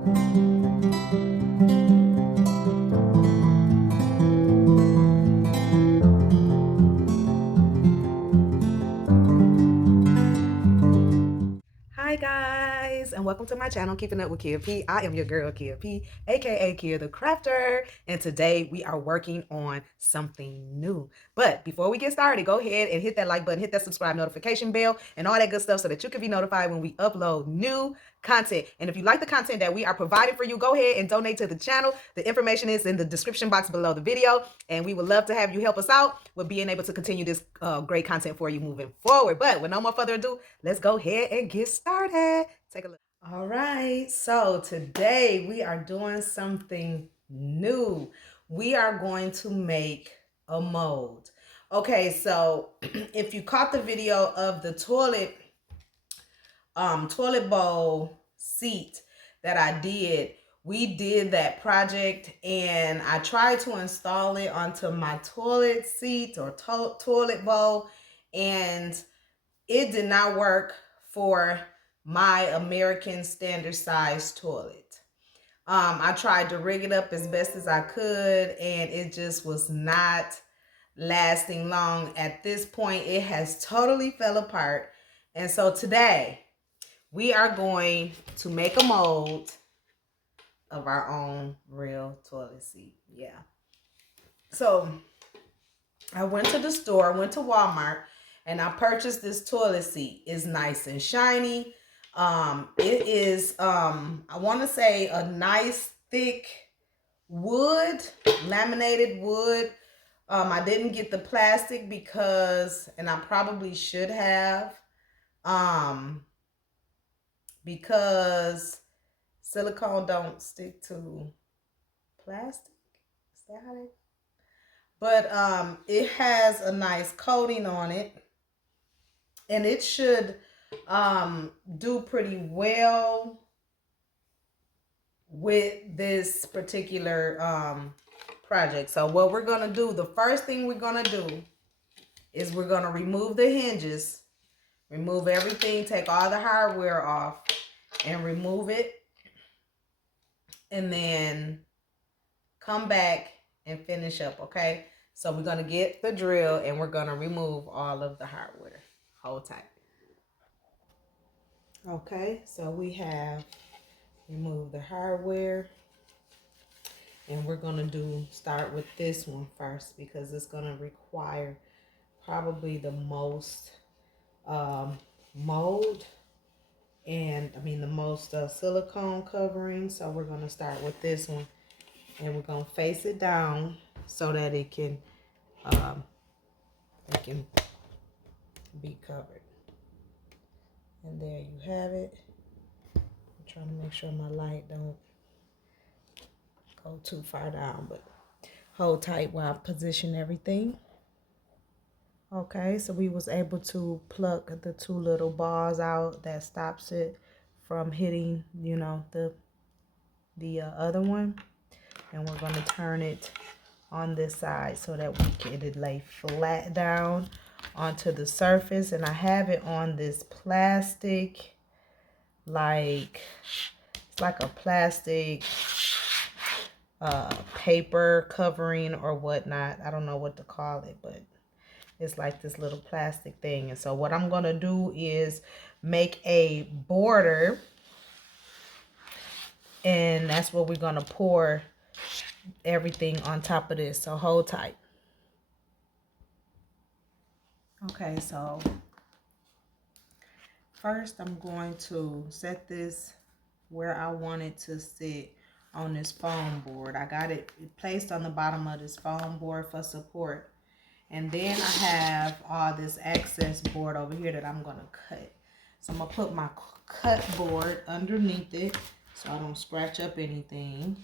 Hi guys, and welcome to my channel, Keeping Up with Kia P. I am your girl, Kia P, aka Kia the Crafter, and today we are working on something new. But before we get started, go ahead and hit that like button, hit that subscribe notification bell, and all that good stuff so that you can be notified when we upload new content. And if you like the content that we are providing for you, go ahead and donate to the channel. The information is in the description box below the video, and we would love to have you help us out with being able to continue this great content for you moving forward. But with no more further ado, let's go ahead and get started. Take a look. All right, so today we are doing something new. We are going to make a mold. Okay, so if you caught the video of the toilet bowl seat that I did, we did that project and I tried to install it onto my toilet seat or toilet bowl, and it did not work for my American standard size toilet. I tried to rig it up as best as I could, and it just was not lasting long. At this point, it has totally fell apart. And so today, we are going to make a mold of our own real toilet seat. Yeah. So I went to the store, went to Walmart, and I purchased this toilet seat. It's nice and shiny. It is, I want to say a nice thick wood, laminated wood. I didn't get the plastic because, and I probably should have, because silicone don't stick to plastic. Is that how they? But it has a nice coating on it, and it should do pretty well with this particular project. So what we're gonna do, the first thing we're gonna do is we're gonna remove the hinges, remove everything, take all the hardware off and remove it, and then come back and finish up. Okay, so we're gonna get the drill and we're gonna remove all of the hardware. Hold tight. Okay, so we have removed the hardware, and we're gonna start with this one first because it's gonna require probably the most mold, and the most silicone covering. So we're gonna start with this one, and we're gonna face it down so that it can be covered. And there you have it. I'm trying to make sure my light don't go too far down, but hold tight while I position everything. Okay, so we was able to pluck the two little bars out that stops it from hitting, the other one. And we're going to turn it on this side so that it lay flat down onto the surface. And I have it on this plastic, it's like a plastic paper covering or whatnot. I don't know what to call it, but it's like this little plastic thing. And so what I'm going to do is make a border, and that's what we're going to pour everything on top of this. So hold tight. Okay, so first I'm going to set this where I want it to sit on this foam board. I got it placed on the bottom of this foam board for support. And then I have all this excess board over here that I'm going to cut. So I'm going to put my cut board underneath it so I don't scratch up anything.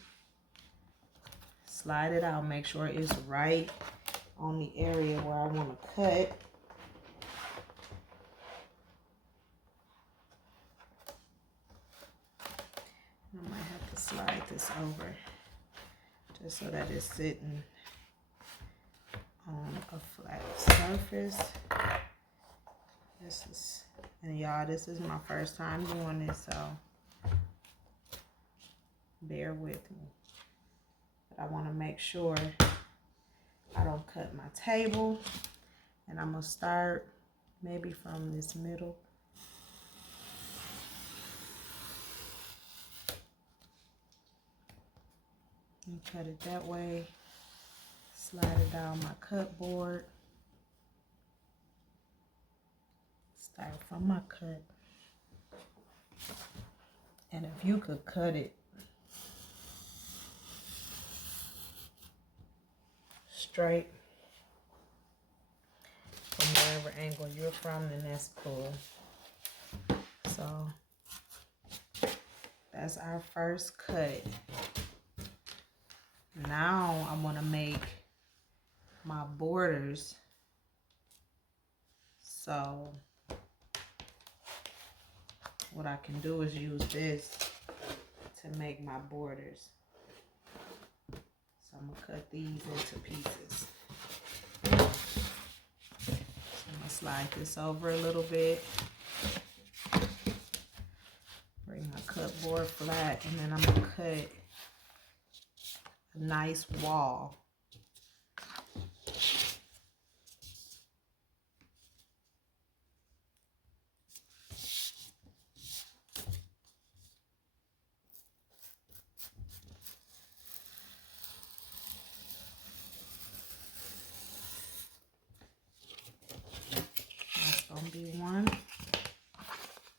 Slide it out, make sure it's right on the area where I want to cut. I might have to slide this over just so that it's sitting on a flat surface. And y'all, this is my first time doing this, so bear with me. But I want to make sure I don't cut my table. And I'm going to start maybe from this middle. And cut it that way. Slide it down my cut board. Start from my cut. And if you could cut it straight from wherever angle you're from, then that's cool. So that's our first cut. Now I want to make my borders. So what I can do is use this to make my borders. So I'm going to cut these into pieces. So I'm going to slide this over a little bit. Bring my cut board flat, and then I'm going to cut a nice wall. That's going to be one.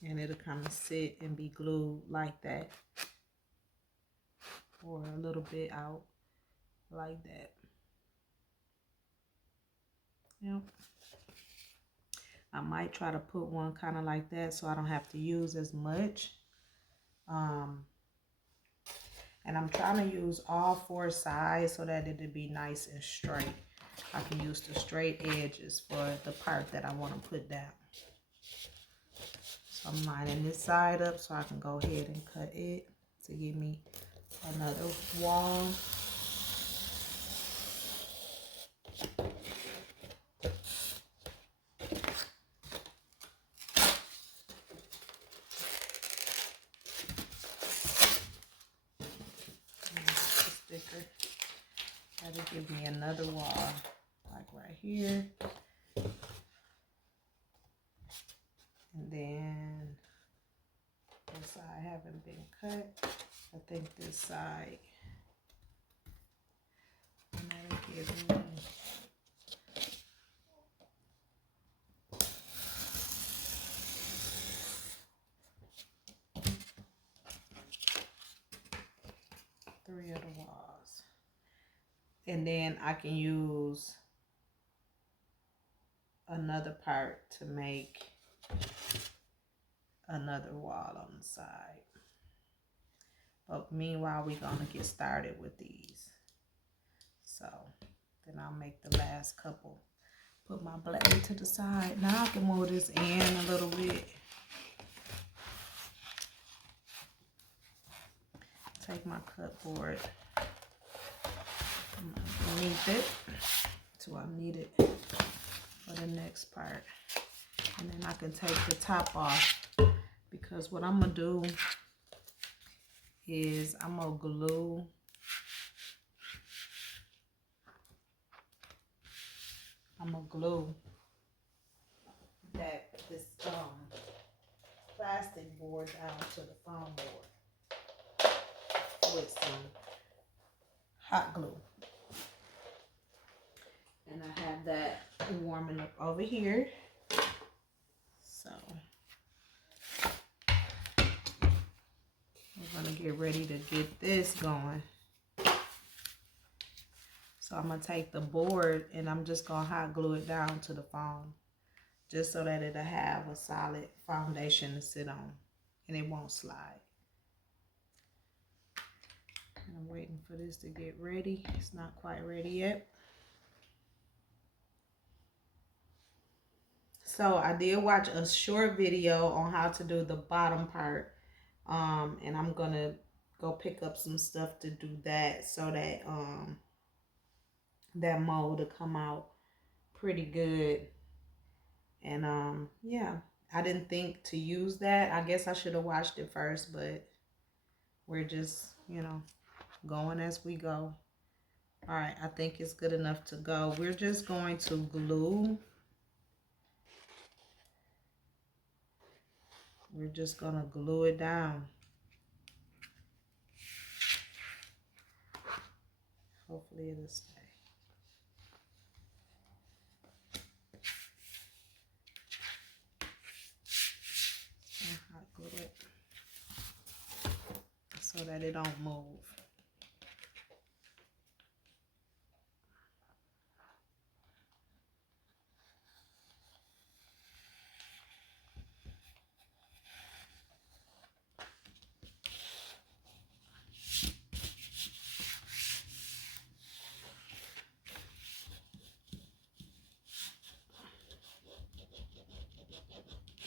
And it'll kind of sit and be glued like that. Or a little bit out like that. Yep. I might try to put one kind of like that so I don't have to use as much. And I'm trying to use all four sides so that it'll be nice and straight. I can use the straight edges for the part that I want to put down. So I'm lining this side up so I can go ahead and cut it to give me another wall. Sticker. That'll give me another wall, like right here. And then this side haven't been cut. I think this side. And that'll give me three of the walls. And then I can use another part to make another wall on the side. But meanwhile, we're going to get started with these. So then I'll make the last couple. Put my blade to the side. Now I can move this in a little bit. Take my cut board underneath it till I need it for the next part. And then I can take the top off, because what I'm going to do is I'm going to glue this plastic board down to the foam board with some hot glue. And I have that warming up over here. So we're gonna get ready to get this going. So I'm gonna take the board and I'm just gonna hot glue it down to the foam, just so that it'll have a solid foundation to sit on and it won't slide. And I'm waiting for this to get ready. It's not quite ready yet. So I did watch a short video on how to do the bottom part. And I'm gonna go pick up some stuff to do that, so that that mold will come out pretty good. And yeah, I didn't think to use that. I guess I should have watched it first, but We're just, you know, going as we go. All right, I think it's good enough to go. We're just going to glue. We're just going to glue it down. Hopefully it'll stay. Hot glue it so that it don't move.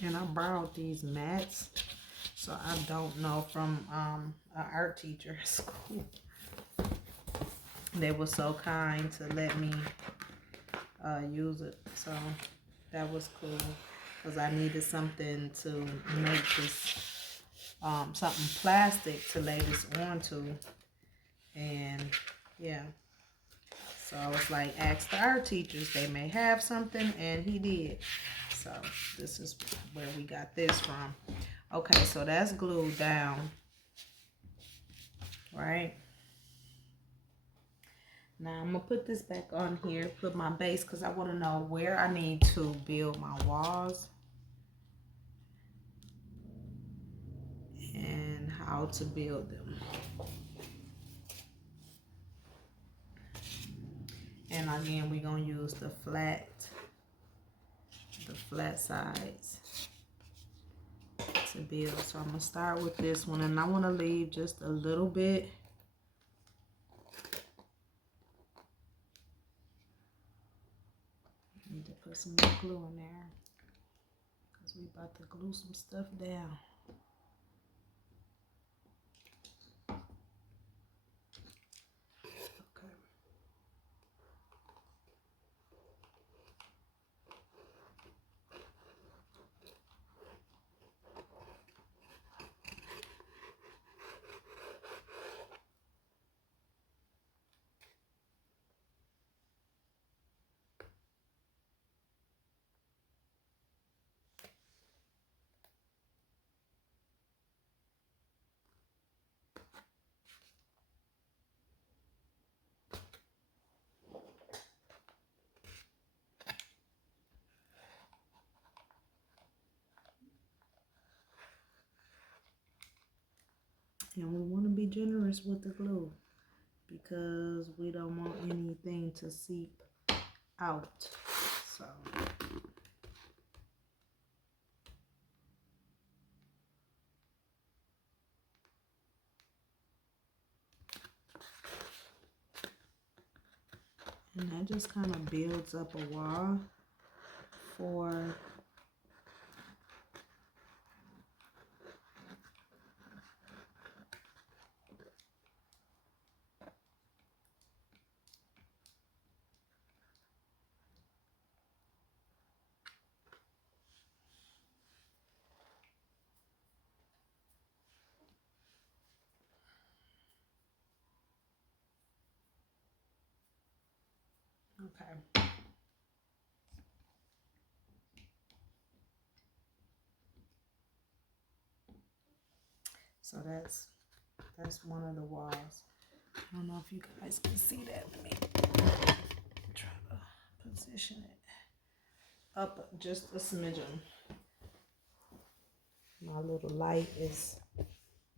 And I borrowed these mats, so I don't know, from an art teacher at school. They were so kind to let me use it, so that was cool, because I needed something to make this, something plastic to lay this onto, and yeah. So I was like, ask the art teachers, they may have something, and he did. So this is where we got this from. Okay, so that's glued down, right? Now I'm gonna put this back on here, put my base, because I want to know where I need to build my walls and how to build them. And again, we're gonna use the flat sides to build. So I'm gonna start with this one, and I want to leave just a little bit. Need to put some more glue in there, because we about to glue some stuff down. And we want to be generous with the glue, because we don't want anything to seep out. So and that just kind of builds up a wall for okay. So that's one of the walls. I don't know if you guys can see that. Let me try to position it up just a smidgen. My little light is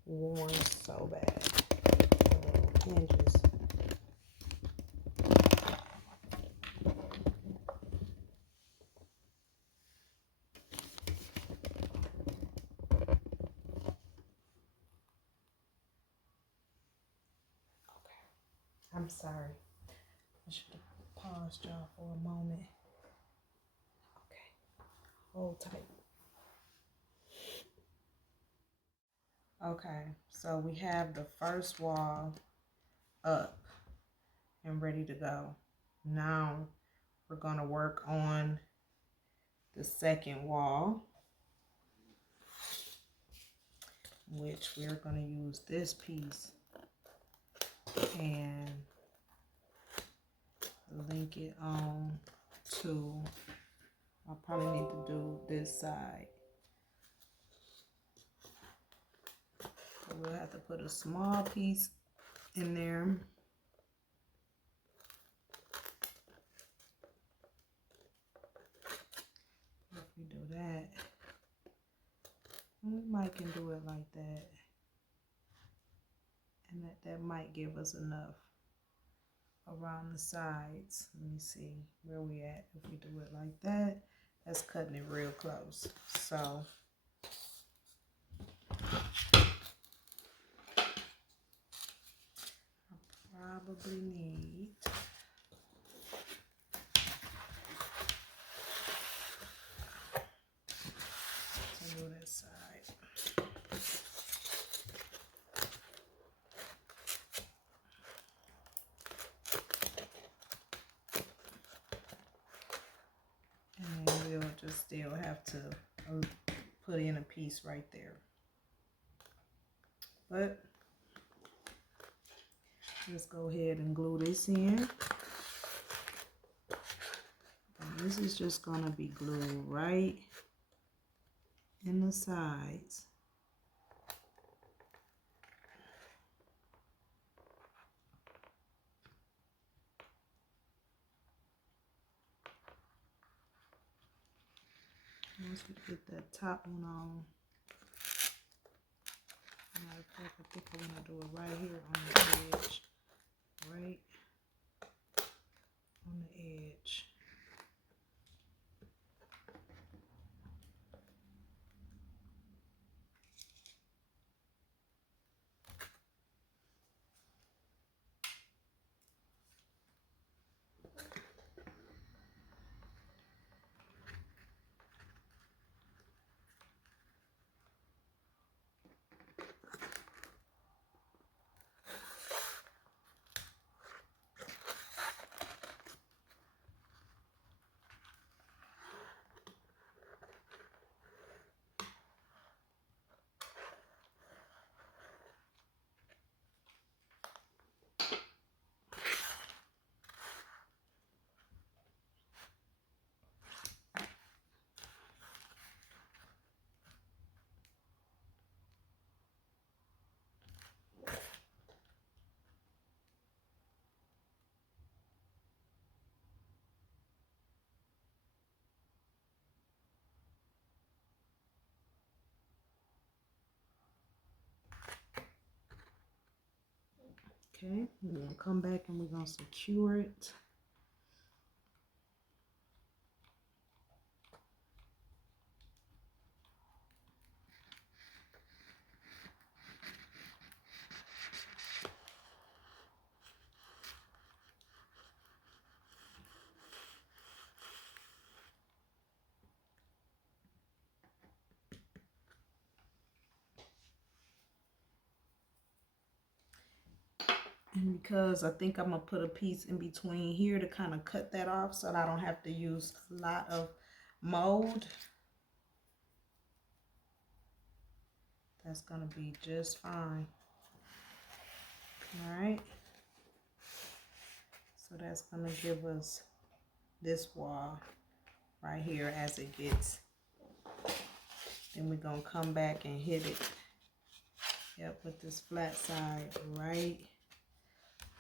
worn so bad. Hinges. I'm sorry. I should have paused y'all for a moment. Okay. Hold tight. Okay, so we have the first wall up and ready to go. Now we're going to work on the second wall. which we're going to use this piece and link it on to, I probably need to do this side. So we'll have to put a small piece in there. If we do that, we might can do it like that. And that might give us enough around the sides. Let me see where we at. If we do it like that, that's cutting it real close. So I probably need to do that side. And then we'll just still have to put in a piece right there. But let's go ahead and glue this in. And this is just going to be glued right in the sides. Once we get that top one on, matter of fact, I think I want to do it right here on the edge. Right on the edge. Okay, we're going to come back and we're going to secure it. And because I think I'm going to put a piece in between here to kind of cut that off so that I don't have to use a lot of mold. That's going to be just fine. All right. So that's going to give us this wall right here as it gets. Then we're going to come back and hit it. Yep, with this flat side right.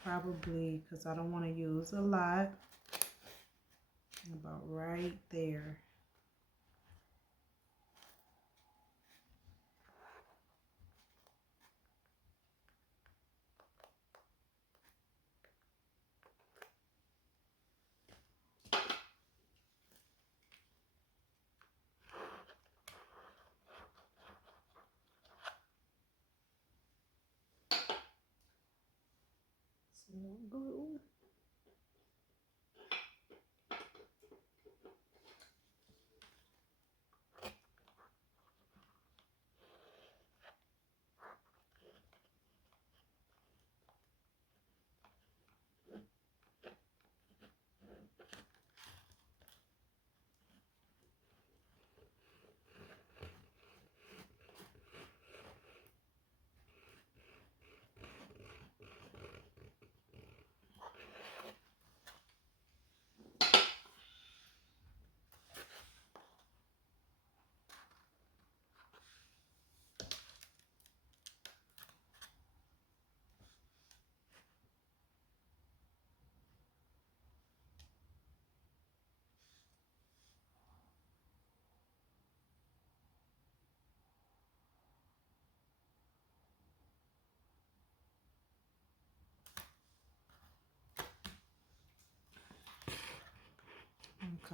Probably, because I don't want to use a lot. About right there. Glue.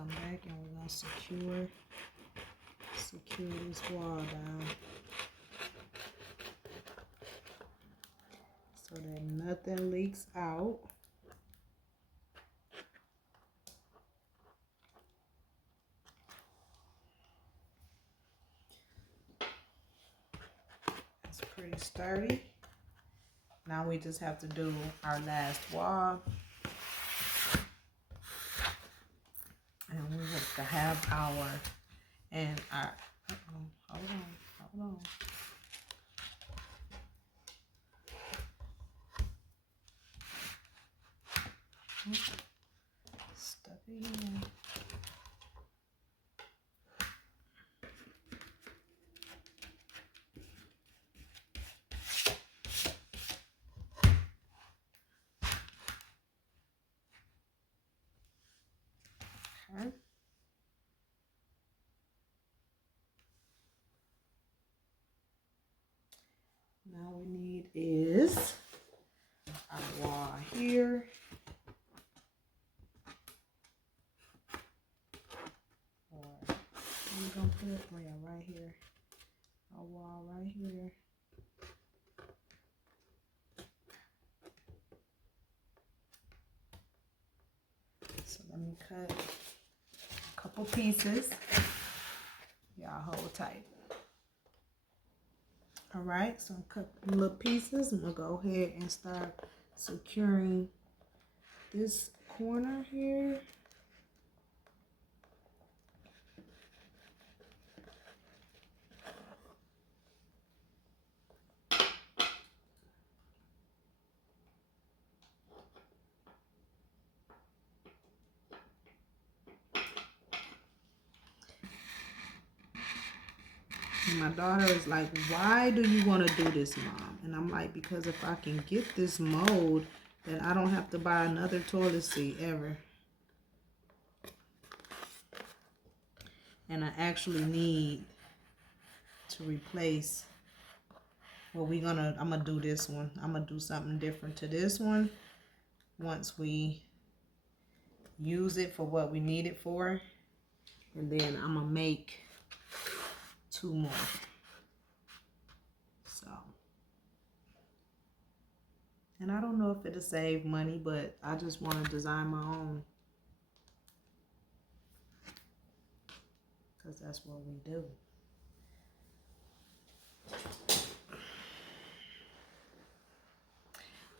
come back and we're gonna secure this wall down so that nothing leaks out. It's pretty sturdy. Now we just have to do our last wall. And we have to have our, hold on. Stuck it in. Okay. Now we need is our wall here. Or I'm gonna put it right here. Our wall right here. So let me cut a couple pieces. Y'all hold tight. All right, so I'm cutting little pieces. I'm gonna go ahead and start securing this corner here. And my daughter is like, why do you want to do this, Mom? And I'm like, because if I can get this mold, then I don't have to buy another toilet seat ever. And I actually need to replace, well, I'm gonna do this one. I'm gonna do something different to this one once we use it for what we need it for. And then I'm gonna make 2 more. So, and I don't know if it'll save money, but I just want to design my own, because that's what we do.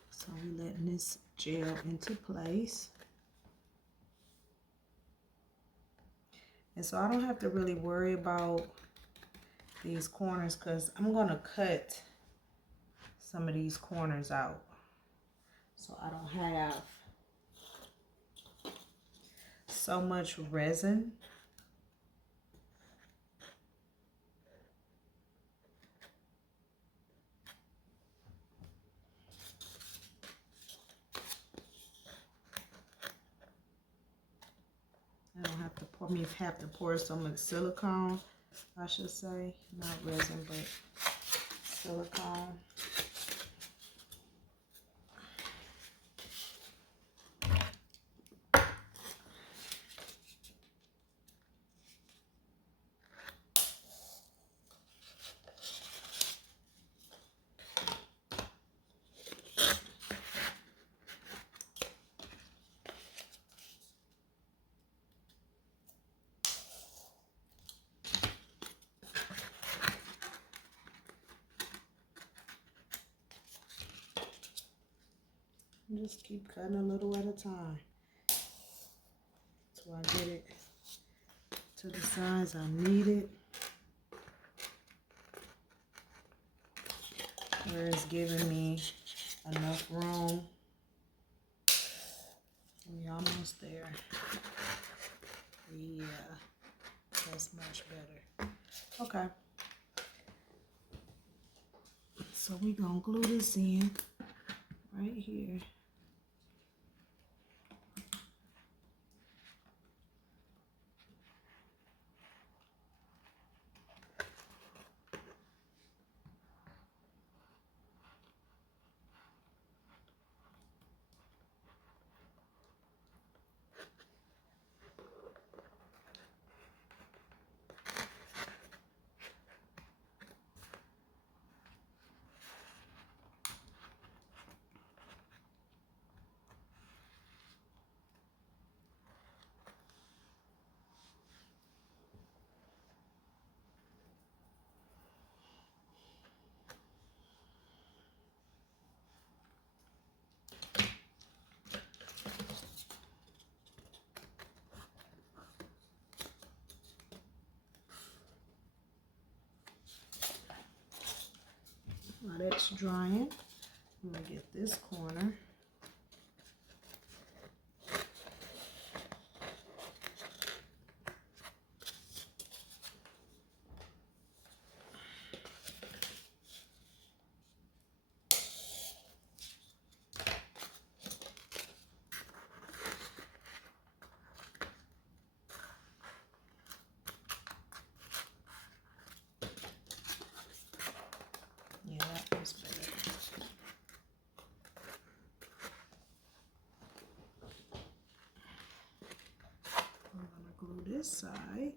So we're letting this gel into place. And so I don't have to really worry about these corners, because I'm going to cut some of these corners out so I don't have so much resin. I don't have to pour, pour so much silicone, I should say. Not resin, but silicone. Just keep cutting a little at a time till I get it to the size I need it, where it's giving me enough room. We almost there. Yeah, that's much better. Okay, so we're gonna glue this in right here. that's drying, I'm gonna get this corner. Yeah, that was better. I'm gonna glue this side.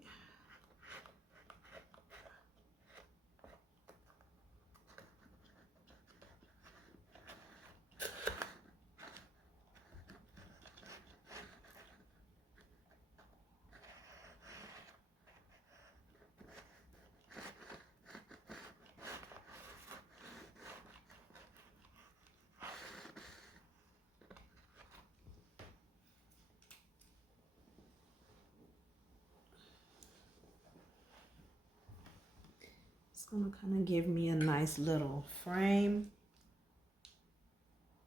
It's gonna kind of give me a nice little frame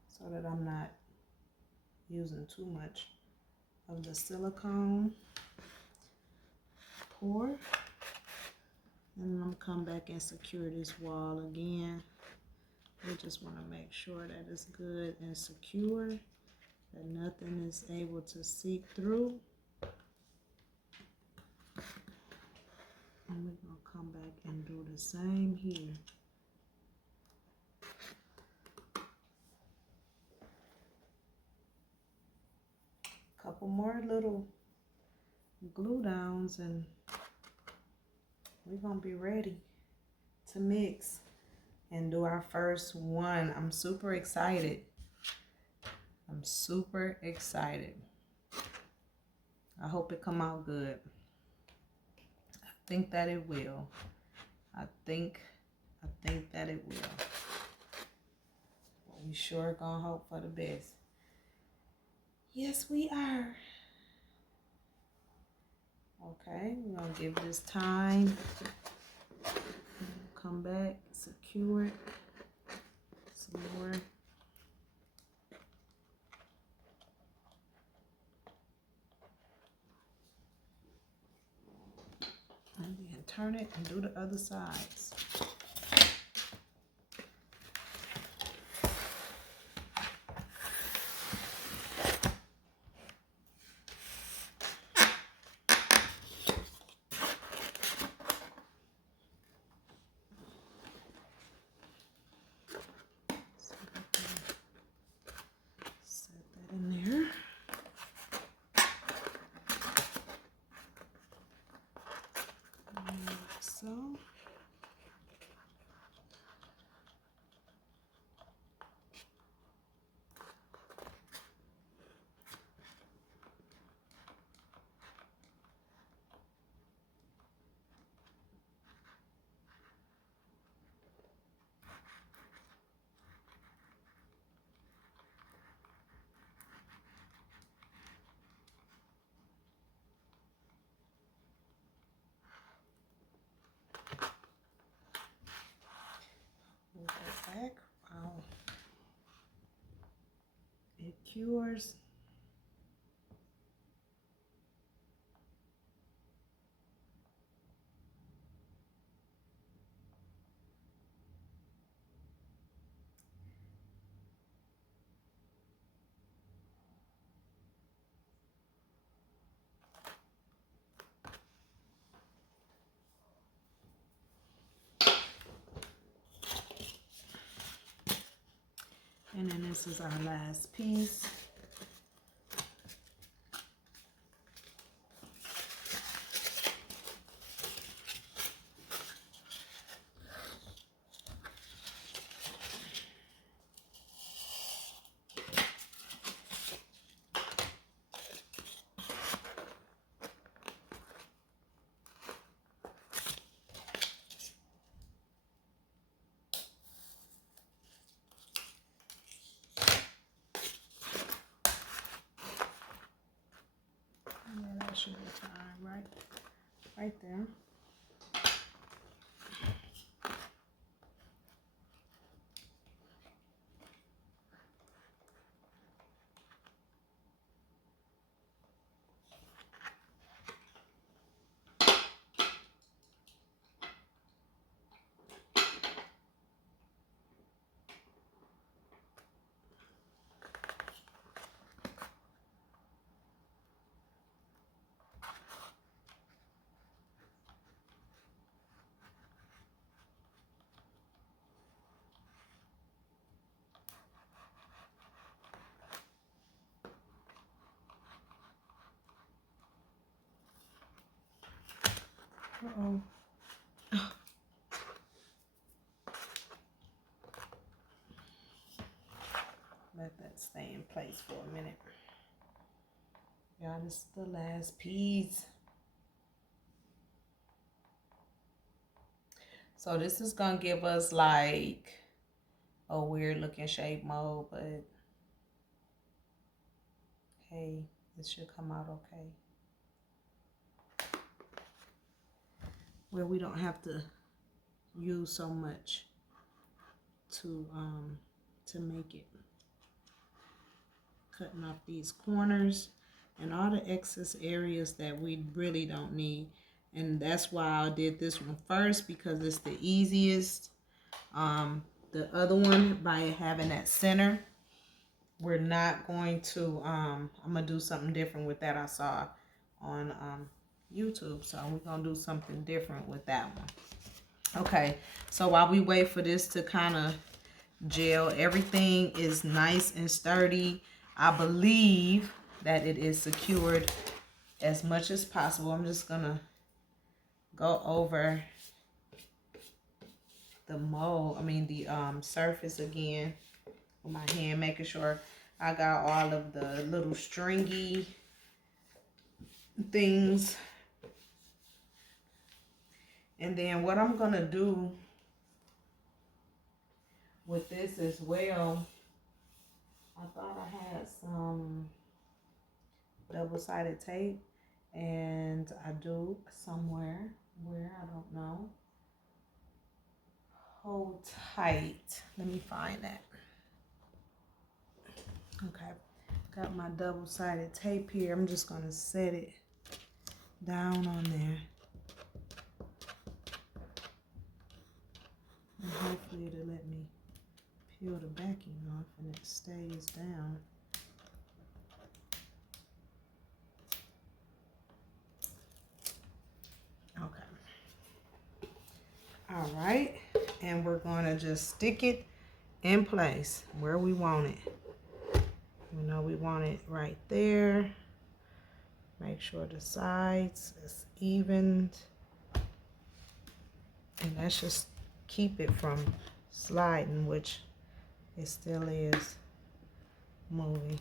so that I'm not using too much of the silicone pour. And then I'm gonna come back and secure this wall again. We just want to make sure that it's good and secure, that nothing is able to seep through. And we're gonna come back and do the same here. Couple more little glue downs and we're gonna be ready to mix and do our first one. I'm super excited. I'm super excited. I hope it come out good. I think that it will. I think that it will. But we sure gonna hope for the best. Yes, we are. Okay, we're gonna give this time. Come back, secure it some more. And then turn it and do the other sides. So move that back. Wow. It cures. And then this is our last piece. Yeah, that should be fine, right there. Uh-oh. Let that stay in place for a minute. Y'all, this is the last piece. So this is gonna give us like a weird looking shape mold, but hey, it should come out okay. Where we don't have to use so much to make it. Cutting off these corners and all the excess areas that we really don't need. And that's why I did this one first, because it's the easiest. The other one, by having that center, we're not going to, I'm going to do something different with that I saw on YouTube. So we're going to do something different with that one. Okay, so while we wait for this to kind of gel, everything is nice and sturdy. I believe that it is secured as much as possible. I'm just gonna go over the mold, the surface again with my hand, making sure I got all of the little stringy things. And then what I'm gonna do with this as well, I thought I had some double-sided tape, and I do somewhere, where I don't know. Hold tight. Let me find that. Okay, got my double-sided tape here. I'm just gonna set it down on there, and hopefully it'll let me peel the backing off and it stays down. Okay. All right, and we're gonna just stick it in place where we want it. You know, we want it right there. Make sure the sides is evened, and let's just keep it from sliding, which it still is moving.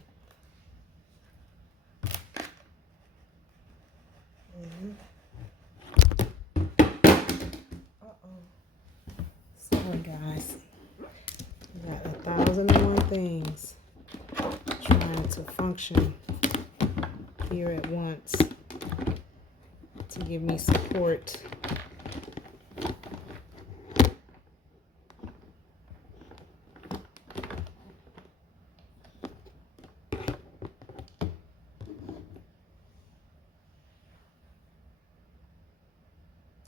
Sorry guys, we got 1,001 things trying to function here at once to give me support.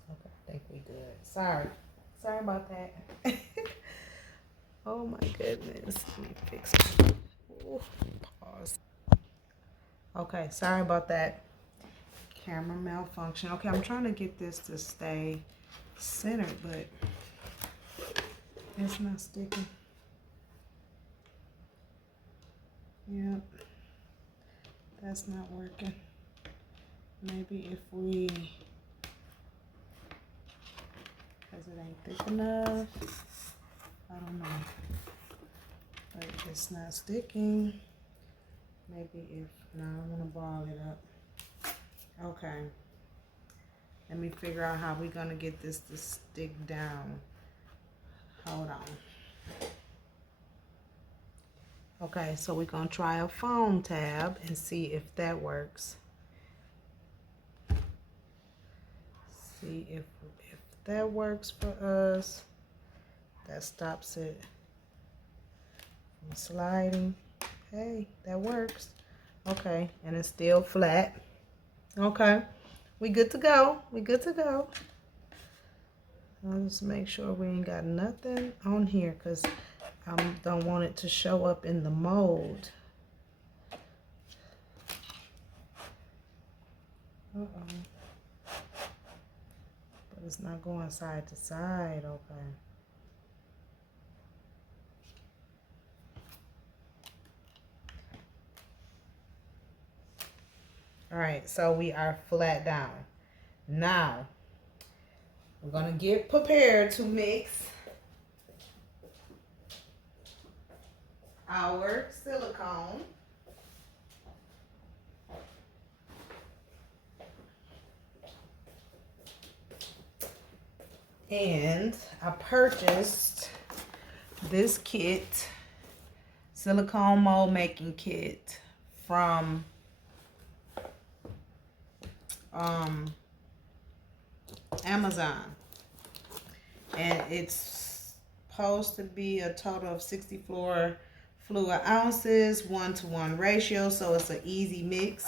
Okay, I think we good. Sorry about that. Oh my goodness. Let me fix it. Pause. Okay, sorry about that. Camera malfunction. Okay, I'm trying to get this to stay centered, but it's not sticking. Yep, that's not working. Maybe if we, because it ain't thick enough. I don't know, but it's not sticking. Maybe if, no, I don't want to ball it up. Okay, let me figure out how we're gonna get this to stick down. Hold on. Okay, so we're gonna try a foam tab and see if that works. See if that works for us. That stops it from sliding. Hey, that works. Okay, and it's still flat. Okay, we good to go. We good to go. I'll just make sure we ain't got nothing on here, because I don't want it to show up in the mold. Uh-oh. But it's not going side to side. Okay. All right, so we are flat down. Now, We're gonna get prepared to mix our silicone. And I purchased this kit, silicone mold making kit from Amazon. And it's supposed to be a total of 64 fluid ounces, 1-to-1 ratio, so it's an easy mix.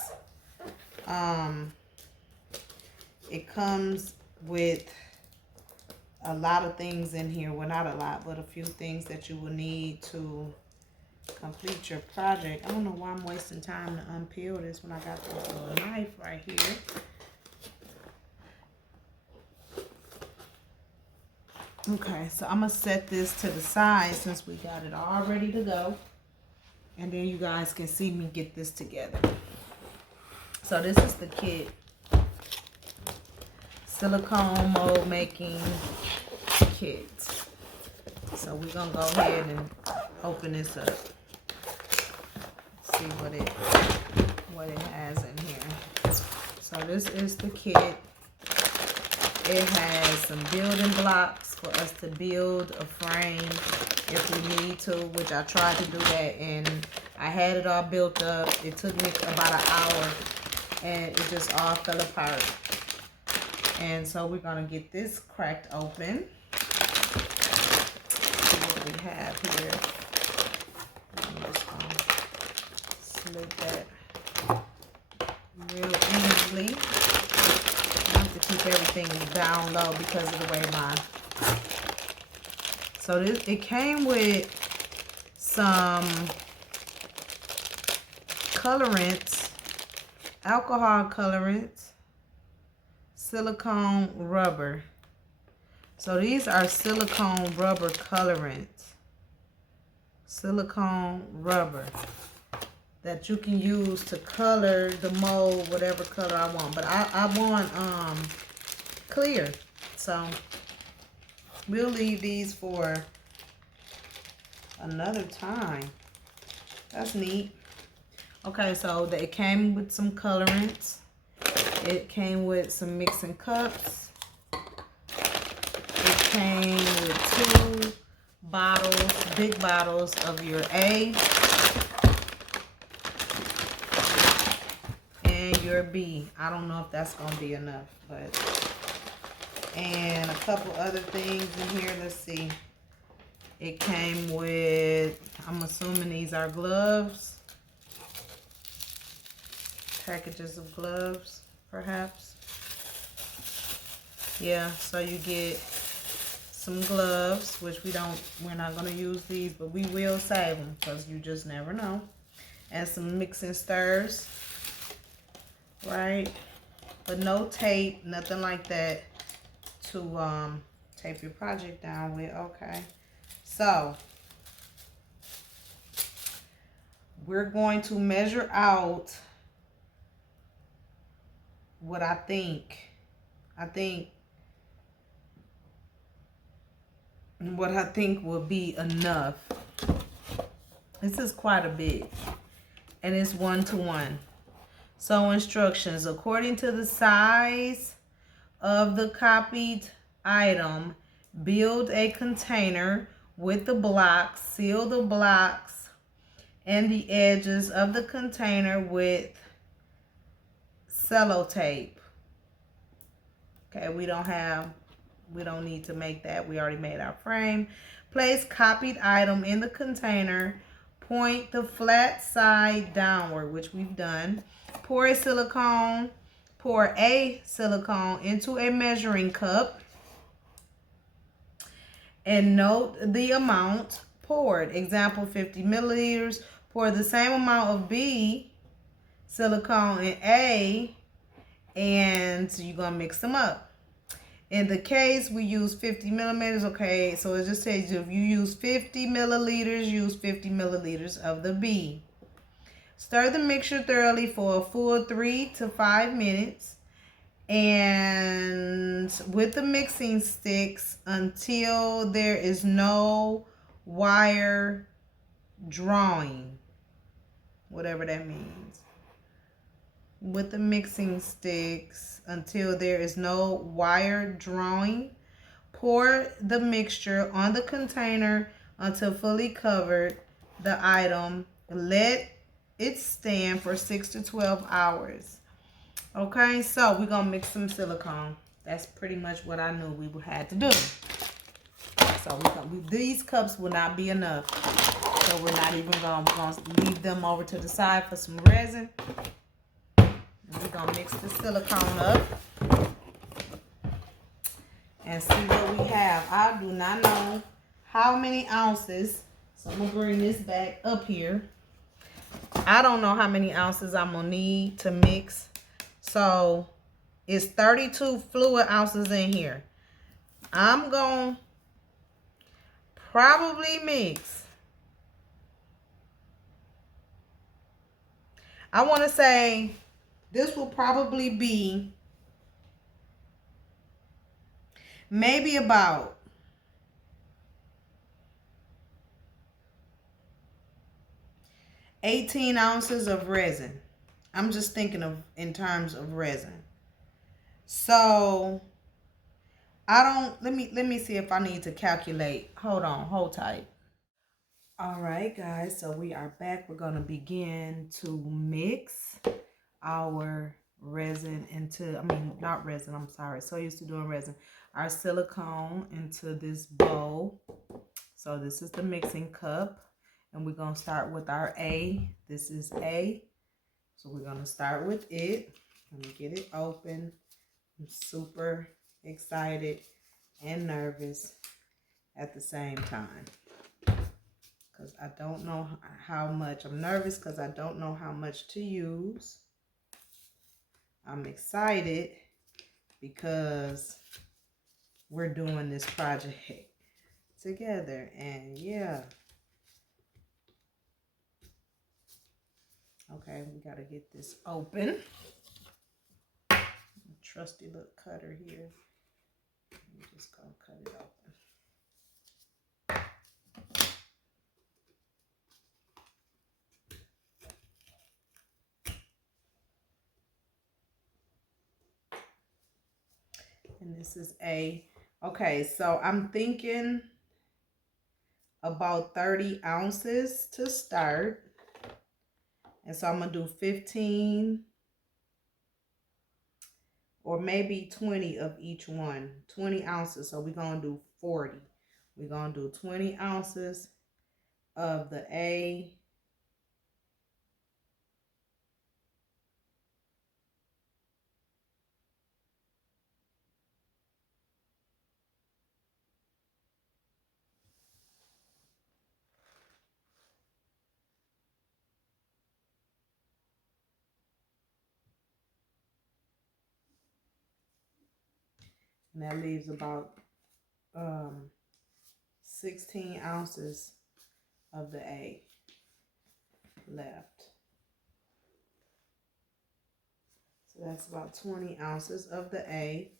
It comes with a lot of things in here. Well, not a lot, but a few things that you will need to complete your project. I don't know why I'm wasting time to unpeel this when I got this little knife right here. Okay, so I'm gonna set this to the side since we got it all ready to go, and then you guys can see me get this together. So this is the kit, silicone mold making kit. So we're gonna go ahead and open this up, see what it has in here. So this is the kit. It has some building blocks for us to build a frame if we need to, which I tried to do that and I had it all built up. It took me about an hour and it just all fell apart. And so we're gonna get this cracked open. See what we have here. I'm just gonna slit that real easily. To keep everything down low because of the way so it came with some colorants, alcohol colorants, silicone rubber. So these are silicone rubber colorants, silicone rubber that you can use to color the mold whatever color I want. But I want clear. So we'll leave these for another time. That's neat. Okay, so it came with some colorants. It came with some mixing cups. It came with 2 bottles, big bottles of your A your B. I don't know if that's gonna be enough, but and a couple other things in here. Let's see. It came with, I'm assuming these are gloves, packages of gloves perhaps. Yeah, so you get some gloves, which we're not gonna use these, but we will save them because you just never know. And some mixing stirs. Right, but no tape, nothing like that to tape your project down with. Okay, so we're going to measure out what I think will be enough. This is quite a bit, and it's 1-to-1. So instructions: according to the size of the copied item, build a container with the blocks, seal the blocks and the edges of the container with sellotape. Okay, we don't need to make that. We already made our frame. Place copied item in the container. Point the flat side downward, which we've done. Pour a silicone into a measuring cup and note the amount poured. Example, 50 milliliters. Pour the same amount of B silicone in A, and you're going to mix them up. In the case, we use 50 millimeters. Okay, so it just says if you use 50 milliliters, use 50 milliliters of the B. Stir the mixture thoroughly for a full 3 to 5 minutes. And with the mixing sticks until there is no wire drawing, whatever that means. With the mixing sticks until there is no wire drawing. Pour the mixture on the container until fully covered the item. Let it stand for 6 to 12 hours. Okay, so we're going to mix some silicone. That's pretty much what I knew we had to do. So these cups will not be enough. So we're not even going to leave them over to the side for some resin. We're going to mix the silicone up and see what we have. I do not know how many ounces. So I'm going to bring this back up here. I don't know how many ounces I'm going to need to mix. So it's 32 fluid ounces in here. I'm going to probably mix. I want to say this will probably be maybe about 18 ounces of resin. I'm just thinking of in terms of resin. So let me see if I need to calculate. Hold on, hold tight. All right, guys, so we are back. We're going to begin to mix our resin into, not resin, I'm sorry. So used to doing resin. Our silicone into this bowl. So this is the mixing cup. And we're going to start with our A. This is A. So we're going to start with it. Let me get it open. I'm super excited and nervous at the same time. Because I don't know how much. I'm nervous because I don't know how much to use. I'm excited because we're doing this project together. And yeah. Okay, we got to get this open. Trusty little cutter here. I'm just going to cut it open. And this is A. Okay, so I'm thinking about 30 ounces to start. And so I'm going to do 15 or maybe 20 of each one. 20 ounces. So we're going to do 40. We're going to do 20 ounces of the A. And that leaves about 16 ounces of the A left. So that's about 20 ounces of the A.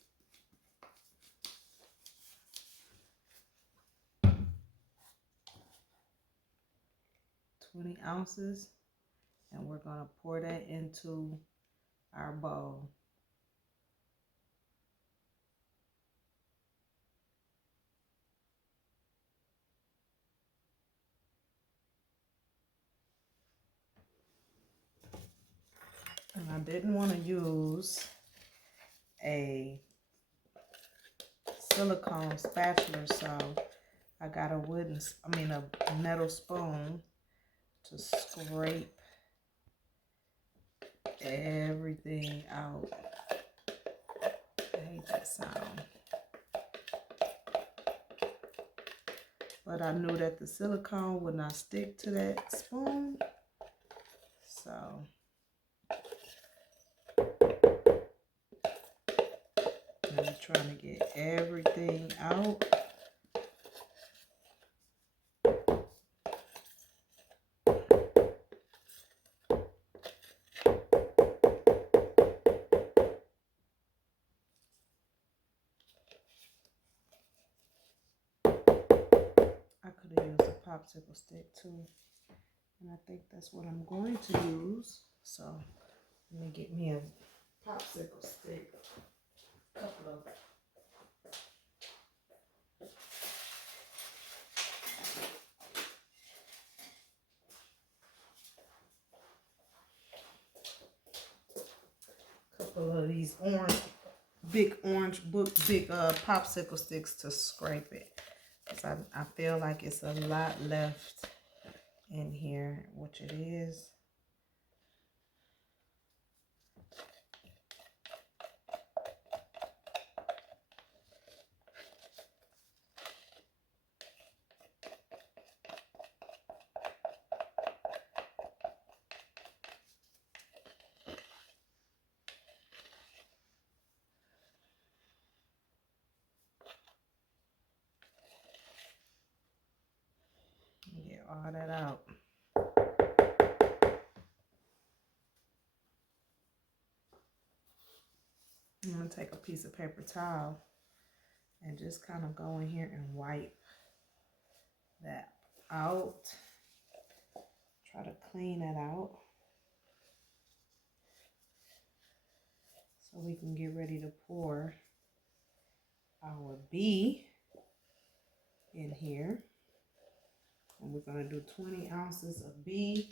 Ounces, and we're going to pour that into our bowl. And I didn't want to use a silicone spatula, so I got a metal spoon to scrape everything out. I hate that sound. But I knew that the silicone would not stick to that spoon. So I'm trying to get everything out. popsicle stick too. And I think that's what I'm going to use. So let me get me a popsicle stick. Couple of these big popsicle sticks to scrape it. Because I feel like it's a lot left in here, which it is. Get all that out. I'm going to take a piece of paper towel and just kind of go in here and wipe that out. Try to clean it out so we can get ready to pour our bee in here. And we're going to do 20 ounces of bee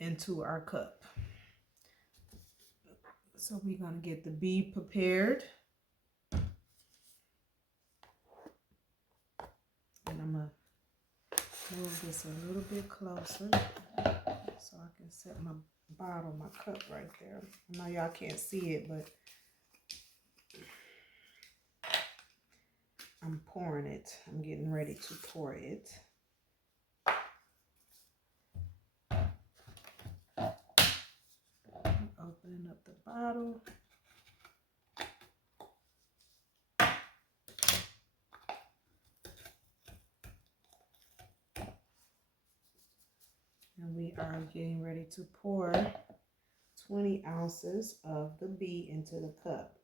into our cup. So we're going to get the bee prepared. And I'm going to move this a little bit closer so I can set my bottle, my cup right there. I know y'all can't see it, but I'm pouring it. I'm getting ready to pour it. Opening up the bottle. And we are getting ready to pour 20 ounces of the bee into the cup.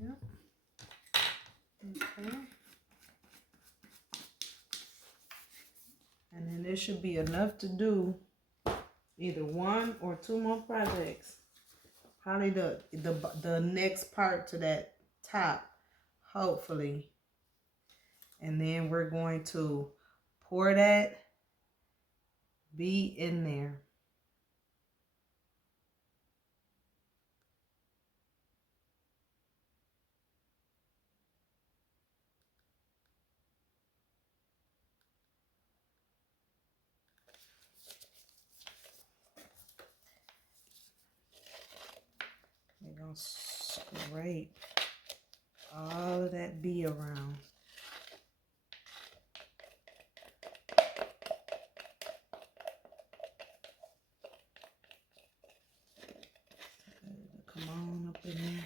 Yep. Okay. And then there should be enough to do either 1 or 2 more projects. Probably the next part to that top, hopefully. And then we're going to pour that bee in there. We're going to scrape all of that bee around. Come on up in there.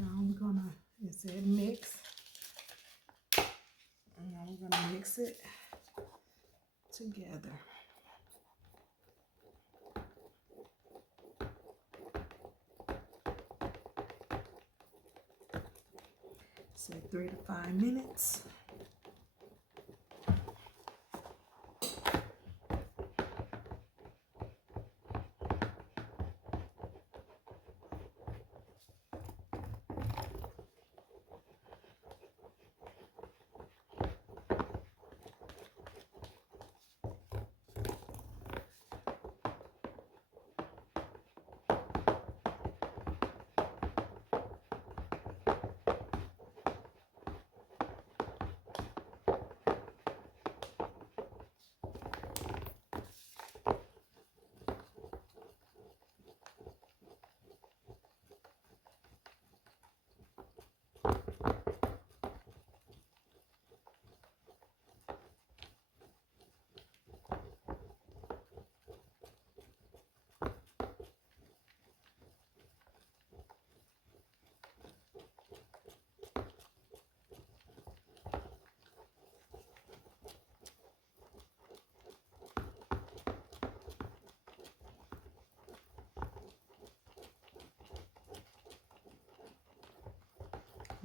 Now we're gonna, it said mix. Now we're gonna mix it together. Say 3 to 5 minutes.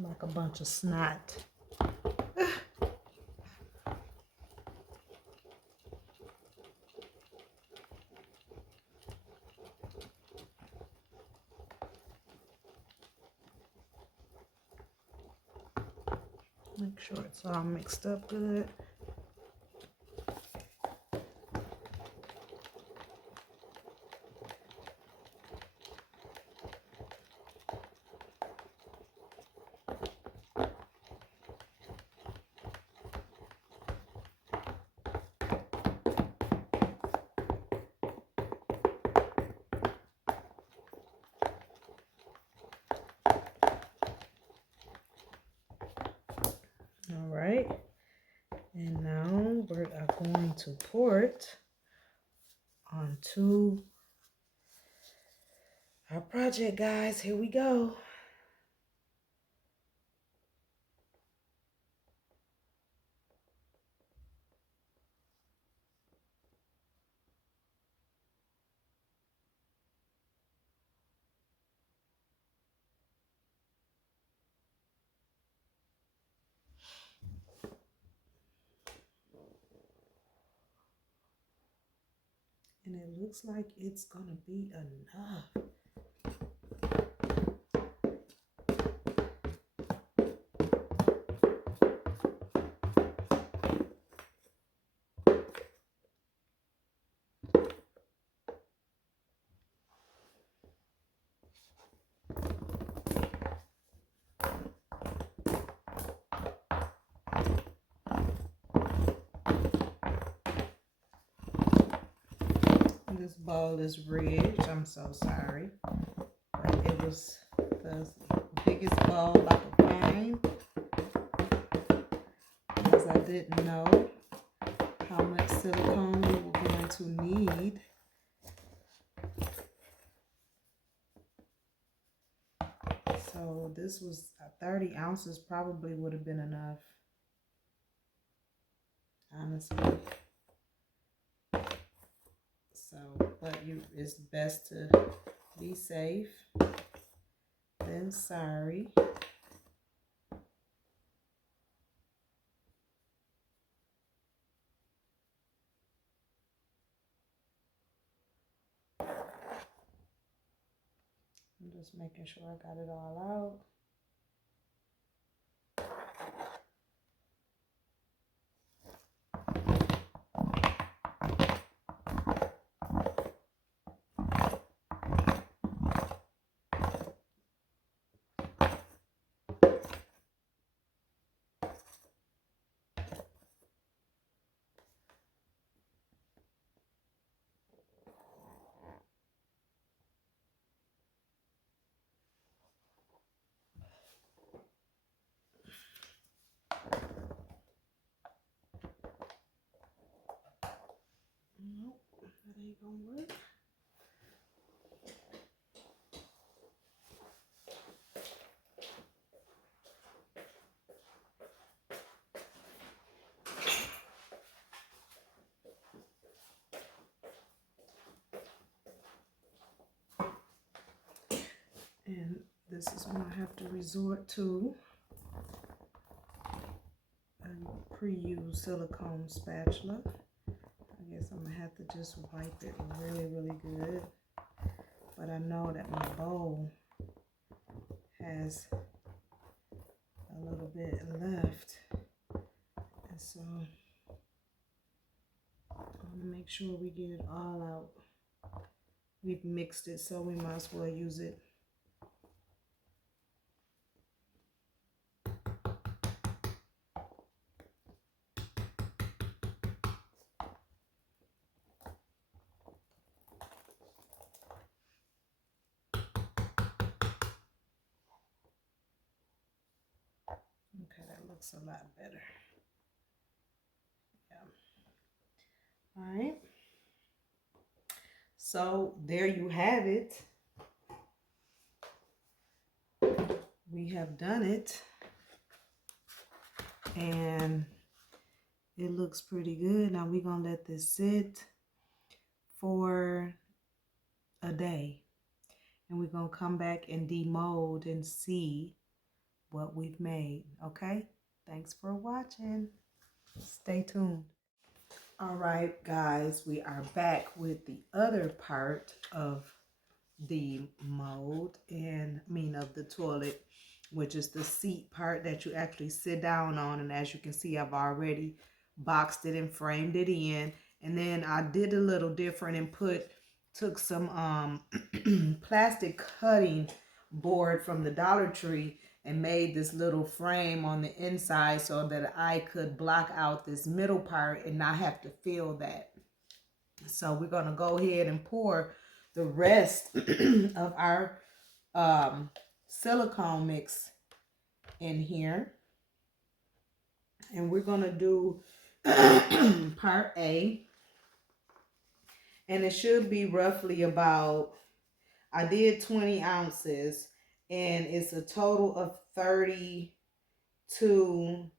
Like a bunch of snot. Make sure it's all mixed up good. All right, and now we are going to pour it onto our project, guys. Here we go. And it looks like it's gonna be enough. This bowl is rigged. I'm so sorry. But it was the biggest bowl I could find because I didn't know how much silicone we were going to need. So this was 30 ounces probably would have been enough, honestly. So, but it's best to be safe than sorry. I'm just making sure I got it all out. Nope, that ain't gonna work. And this is when I have to resort to a pre-used silicone spatula. I guess I'm gonna have to just wipe it really, really good. But I know that my bowl has a little bit left. And so I'm gonna make sure we get it all out. We've mixed it, so we might as well use it. Okay, that looks a lot better. Yeah. All right. So there you have it. We have done it. And it looks pretty good. Now we're going to let this sit for a day. And we're going to come back and demold and see what we've made. Okay? Thanks for watching. Stay tuned. All right, guys, we are back with the other part of the mold of the toilet, which is the seat part that you actually sit down on. And as you can see, I've already boxed it and framed it in. And then I did a little different and took some plastic cutting board from the Dollar Tree and made this little frame on the inside so that I could block out this middle part and not have to fill that. So we're going to go ahead and pour the rest of our silicone mix in here. And we're going to do part A. And it should be roughly about, I did 20 ounces. And it's a total of 32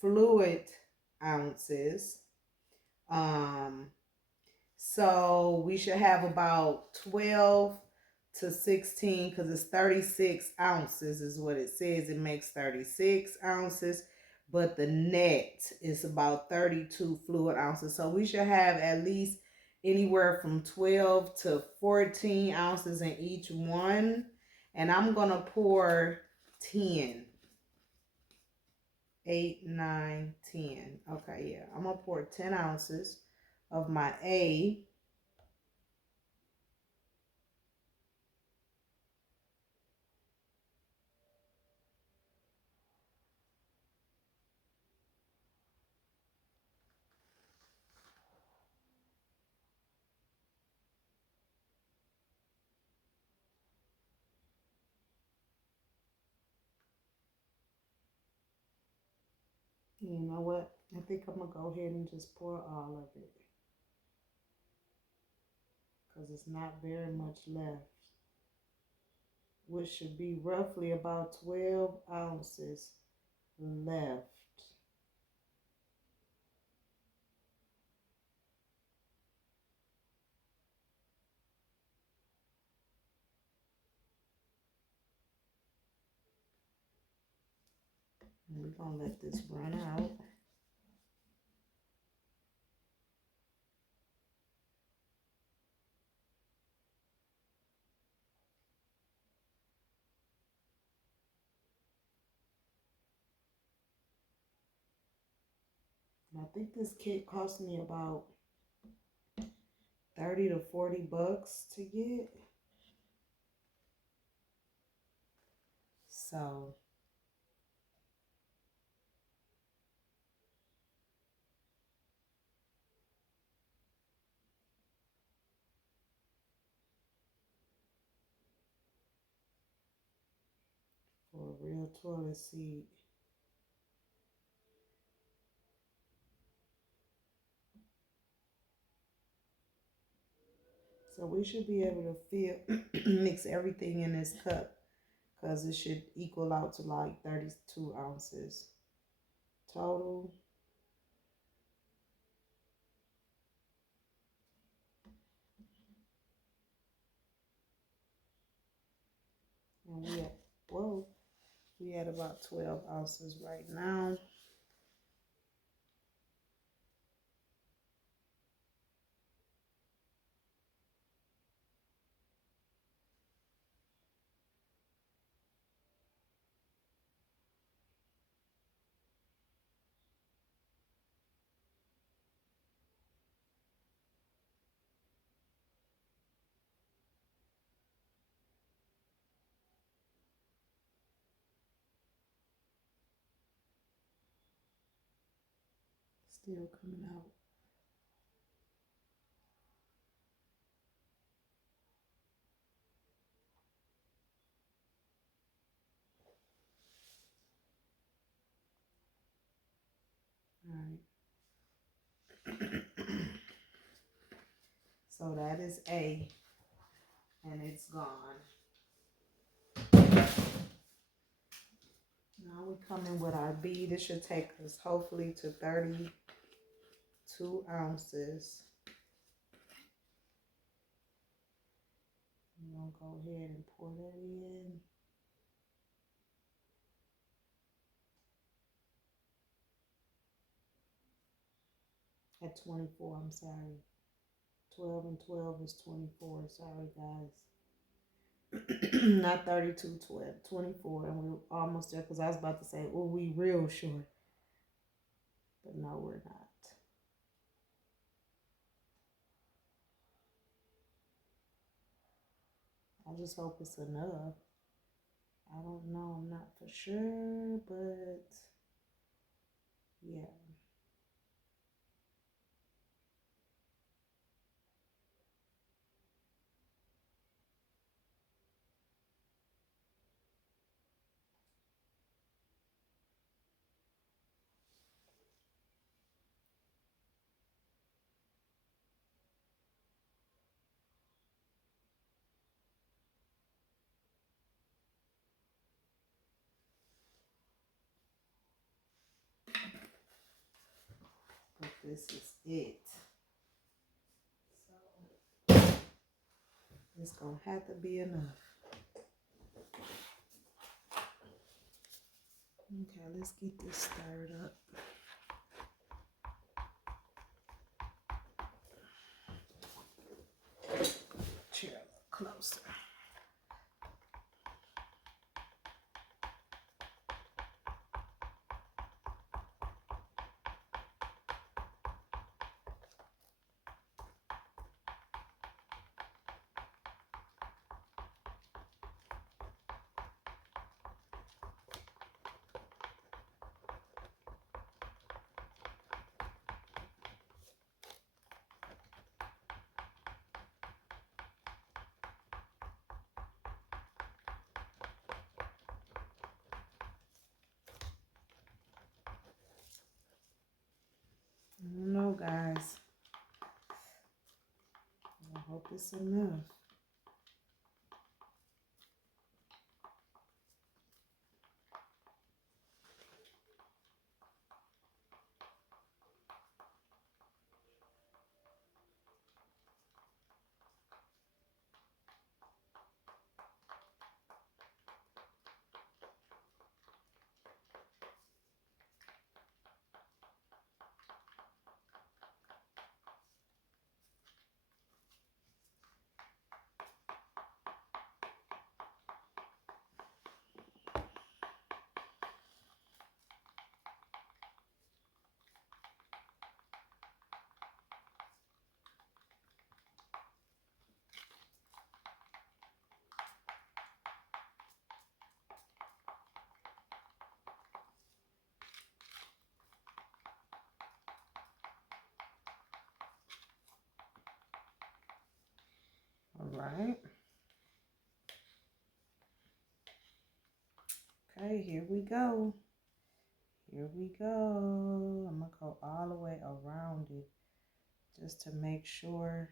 fluid ounces. So we should have about 12 to 16, because it's 36 ounces is what it says. It makes 36 ounces, but the net is about 32 fluid ounces. So we should have at least anywhere from 12 to 14 ounces in each one. And I'm going to pour 10. 8, 9, 10. Okay, yeah. I'm going to pour 10 ounces of my A. You know what? I think I'm going to go ahead and just pour all of it, because it's not very much left, which should be roughly about 12 ounces left. And we're going to let this run out. And I think this kit cost me about 30 to 40 bucks to get. So for a real toilet seat. So we should be able to mix everything in this cup, because it should equal out to like 32 ounces total. we at, whoa, we at about 12 ounces right now. Still coming out. All right. So that is A, and it's gone. Now we come in with our B. This should take us hopefully to 32 ounces. I'm gonna go ahead and pour that in. At 24, I'm sorry. 12 and 12 is 24. Sorry, guys. Not 32, 12, 24. And we're almost there because I was about to say, oh, we real short. But no, we're not. I just hope it's enough. I don't know. I'm not for sure, but yeah. But this is it. So it's gonna have to be enough. Okay, let's get this stirred up. Chair a little closer. I don't know, guys. I hope it's enough. All right. Okay, here we go. Here we go. I'm going to go all the way around it just to make sure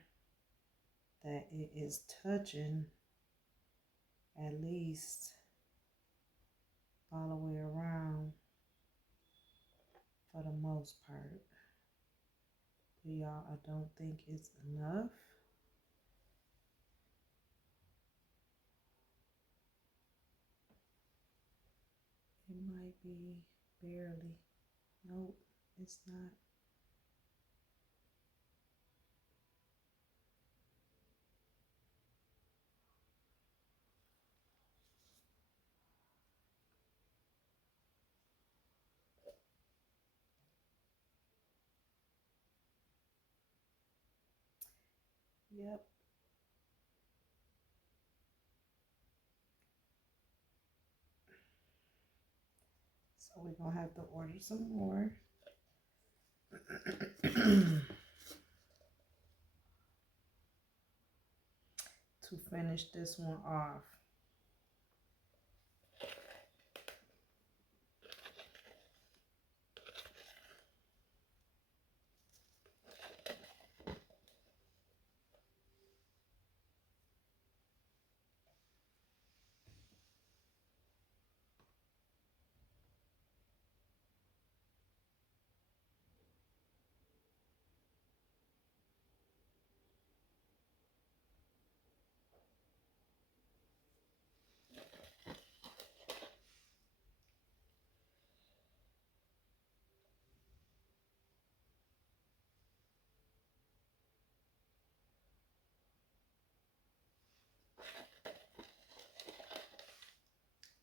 that it is touching at least all the way around for the most part. But y'all, I don't think it's enough. might be barely. Nope, it's not. Yep. So we're gonna have to order some more. To finish this one off.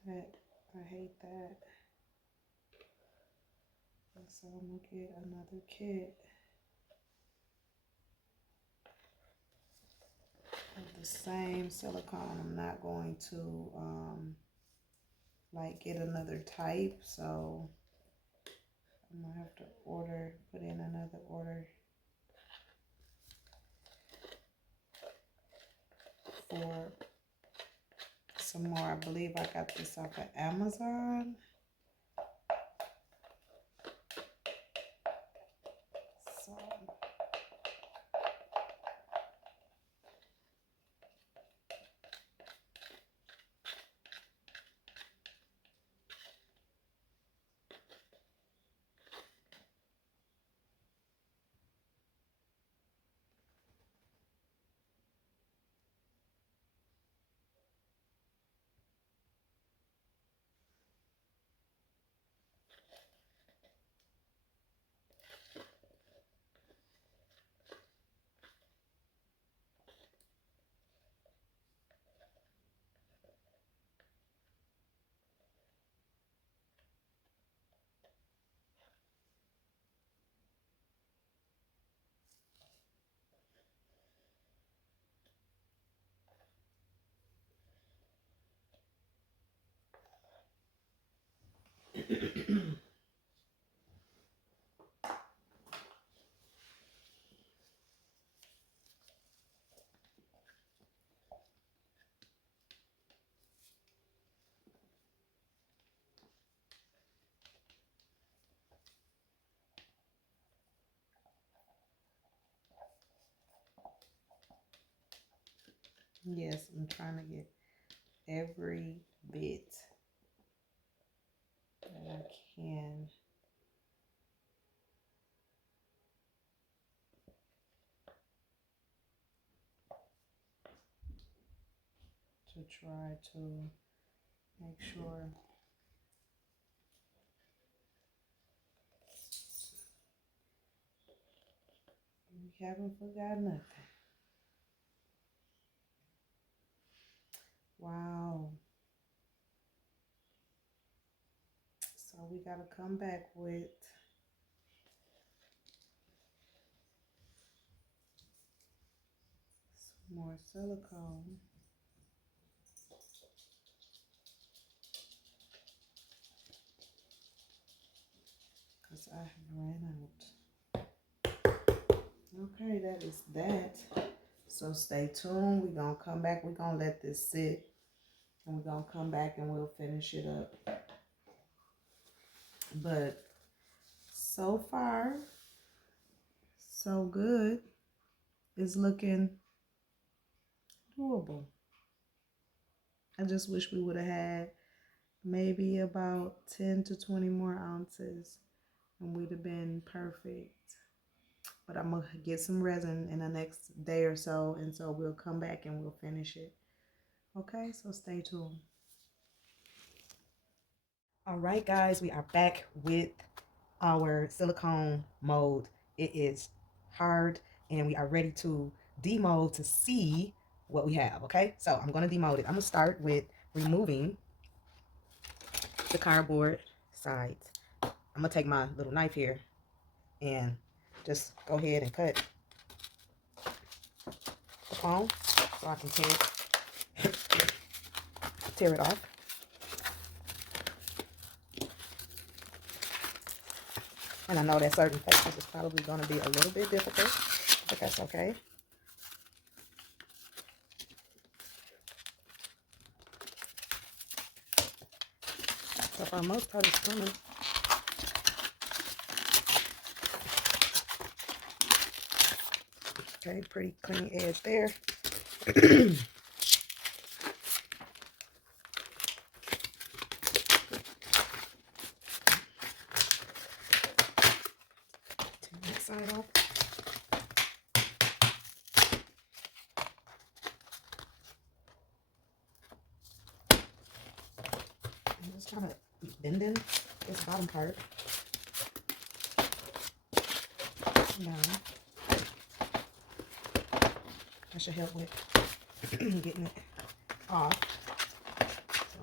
That, I hate that. So I'm gonna get another kit of the same silicone. I'm not going to like get another type, so I'm gonna have to put in another order for some more. I believe I got this off of Amazon. So yes, I'm trying to get every bit that I can. To try to make sure we haven't forgot nothing. Wow. So we gotta come back with some more silicone. Because I have ran out. Okay, that is that. So stay tuned. We're gonna come back. We're gonna let this sit. And we're gonna come back and we'll finish it up. But so far, so good. It's looking doable. I just wish we would have had maybe about 10 to 20 more ounces and we'd have been perfect. But I'm gonna get some resin in the next day or so, and so we'll come back and we'll finish it. Okay, so stay tuned. All right, guys, we are back with our silicone mold. It is hard, and we are ready to demold to see what we have. Okay, so I'm going to demold it. I'm going to start with removing the cardboard sides. I'm going to take my little knife here and just go ahead and cut the foam so I can tear it off. And I know that certain places is probably going to be a little bit difficult, but that's okay. So for most part, it's coming. Okay, pretty clean edge there. To that side off. I'm just kind of bending this bottom part down. That should help with getting it off. So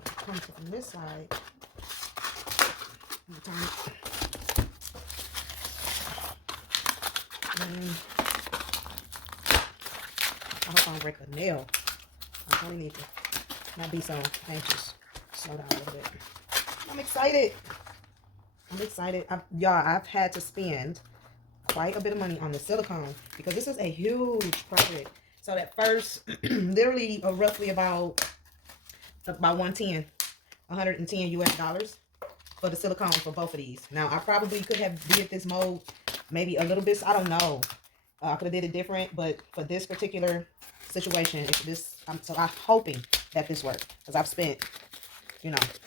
it comes from this side. And I hope I don't break a nail. I probably need to not be so anxious. Slow down a little bit. I'm excited. Y'all, I've had to spend quite a bit of money on the silicone because this is a huge project. So that first, literally, roughly about 110 US dollars for the silicone for both of these. Now, I probably could have did this mold maybe a little bit. I don't know. I could have did it different, but for this particular situation, so I'm hoping that this worked because I've spent,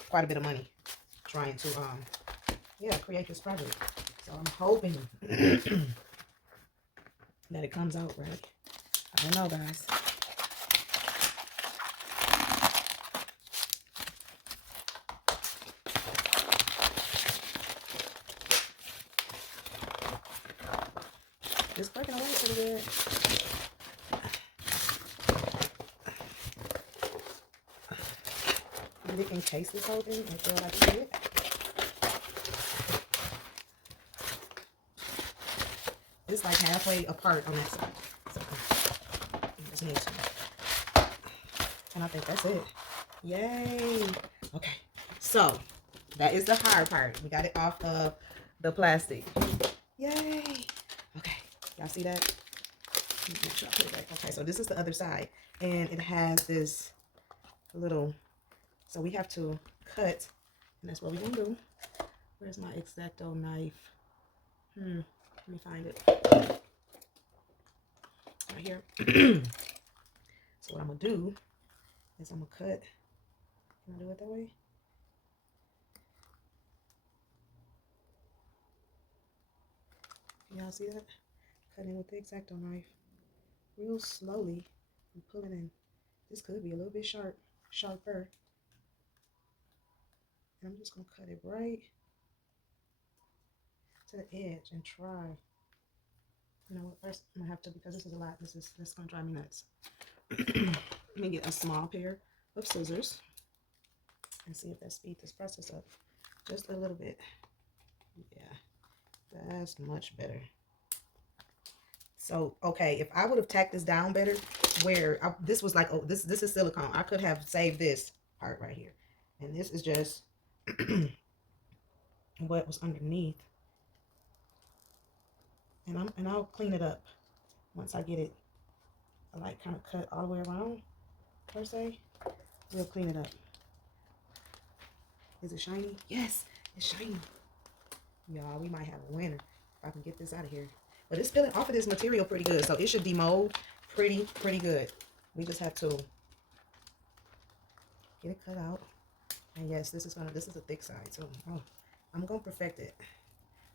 quite a bit of money trying to, create this project. So I'm hoping that it comes out right. I don't know, guys. It's working away pretty good. And it encase this whole thing and feel like it. It's like halfway apart on that side. So you just need to. And I think that's it. Yay. Okay. So that is the hard part. We got it off of the plastic. Yay. Okay. Y'all see that? Make sure I put it right. Okay, so this is the other side. And it has this little, so we have to cut, and that's what we're gonna do. Where's my X-Acto knife? Let me find it. Right here. So what I'm gonna do is I'm gonna cut. Can I do it that way? Y'all see that? Cutting with the X-Acto knife. Real slowly and pulling in. This could be a little bit sharper. And I'm just gonna cut it right to the edge and try. You know what, first I'm gonna have to, because this is a lot, this gonna drive me nuts. Let me get a small pair of scissors and see if that speeds this process up just a little bit. Yeah, that's much better. So, okay, if I would have tacked this down better, this was like, oh, this is silicone. I could have saved this part right here. And this is just what was underneath. And I'll clean it up once I get it, like, kind of cut all the way around, per se. We'll clean it up. Is it shiny? Yes, it's shiny. Y'all, we might have a winner if I can get this out of here. But it's peeling off of this material pretty good, so it should demold pretty good. We just have to get it cut out. And yes, this is a thick side, so I'm gonna perfect it.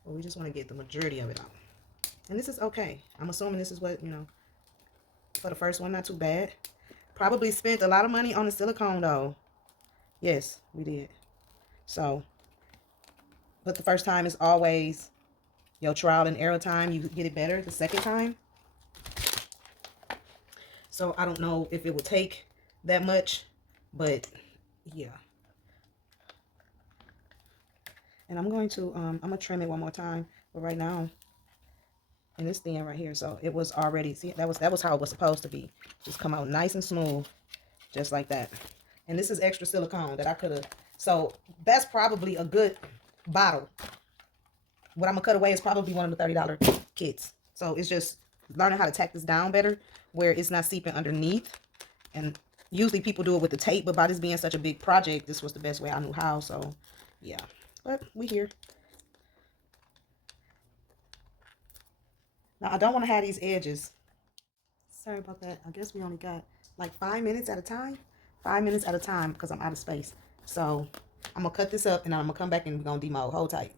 But we just want to get the majority of it out. And this is okay. I'm assuming this is what, for the first one, not too bad. Probably spent a lot of money on the silicone though. Yes, we did. So But the first time is always your trial and error time. You get it better the second time. So I don't know if it would take that much, but yeah. And I'm going to I'm gonna trim it one more time, but right now, and it's thin right here, so it was already, see, that was how it was supposed to be. Just come out nice and smooth, just like that. And this is extra silicone that I could have, so that's probably a good bottle. What I'm gonna cut away is probably one of the $30 kits. So it's just learning how to tack this down better where it's not seeping underneath. And usually people do it with the tape, but by this being such a big project, this was the best way I knew how. So yeah, but we here. Now I don't want to have these edges. Sorry about that. I guess we only got like 5 minutes at a time. 5 minutes at a time because I'm out of space. So I'm gonna cut this up and I'm gonna come back and we're gonna demold. Hold tight.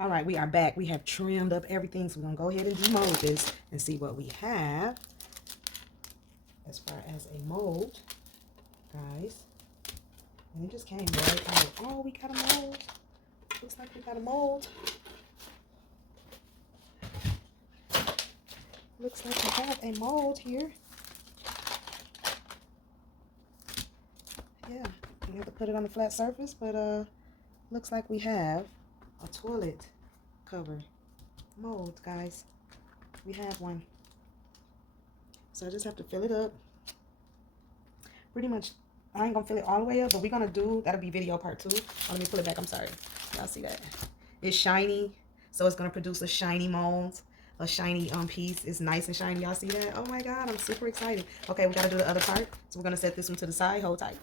All right, we are back. We have trimmed up everything, so we're gonna go ahead and demold this and see what we have as far as a mold, guys. And it just came right out. Oh, we got a mold. Looks like we got a mold. Looks like we have a mold here. Yeah, you have to put it on a flat surface, but looks like we have a toilet cover mold, guys. We have one. So I just have to fill it up. Pretty much, I ain't gonna fill it all the way up, but we're gonna do, that'll be video part 2. Oh, let me pull it back, I'm sorry. Y'all see that? It's shiny, so it's gonna produce a shiny mold, a shiny piece. It's nice and shiny, y'all see that? Oh my God, I'm super excited. Okay, we gotta do the other part. So we're gonna set this one to the side, hold tight.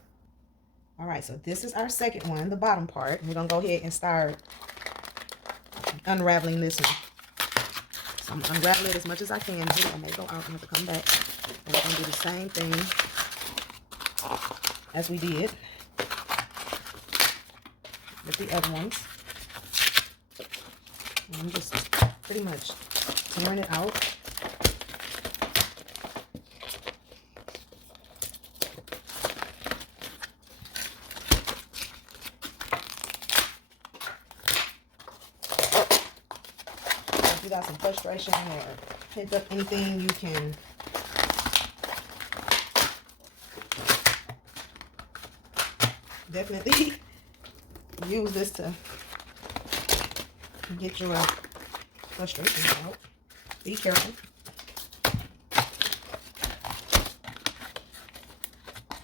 All right, so this is our second one, the bottom part. We're gonna go ahead and start unraveling this one. So I'm gonna unravel it as much as I can. I may go out and have to come back. And we're gonna do the same thing as we did with the other ones. And I'm just pretty much tearing it out. If you got some frustration or picked up anything, you can definitely use this to get your frustration out. Be careful.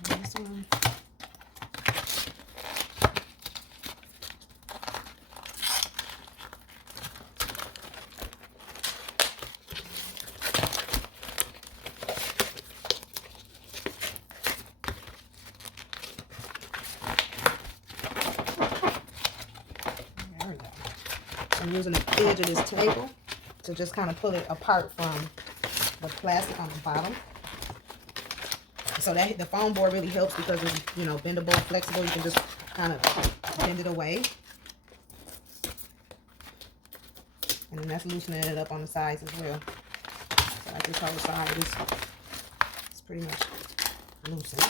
This one. I'm using the edge of this table to just kind of pull it apart from the plastic on the bottom. So that the foam board really helps because it's, you know, bendable, flexible. You can just kind of bend it away. And then that's loosening it up on the sides as well. So like this whole side is pretty much loosened.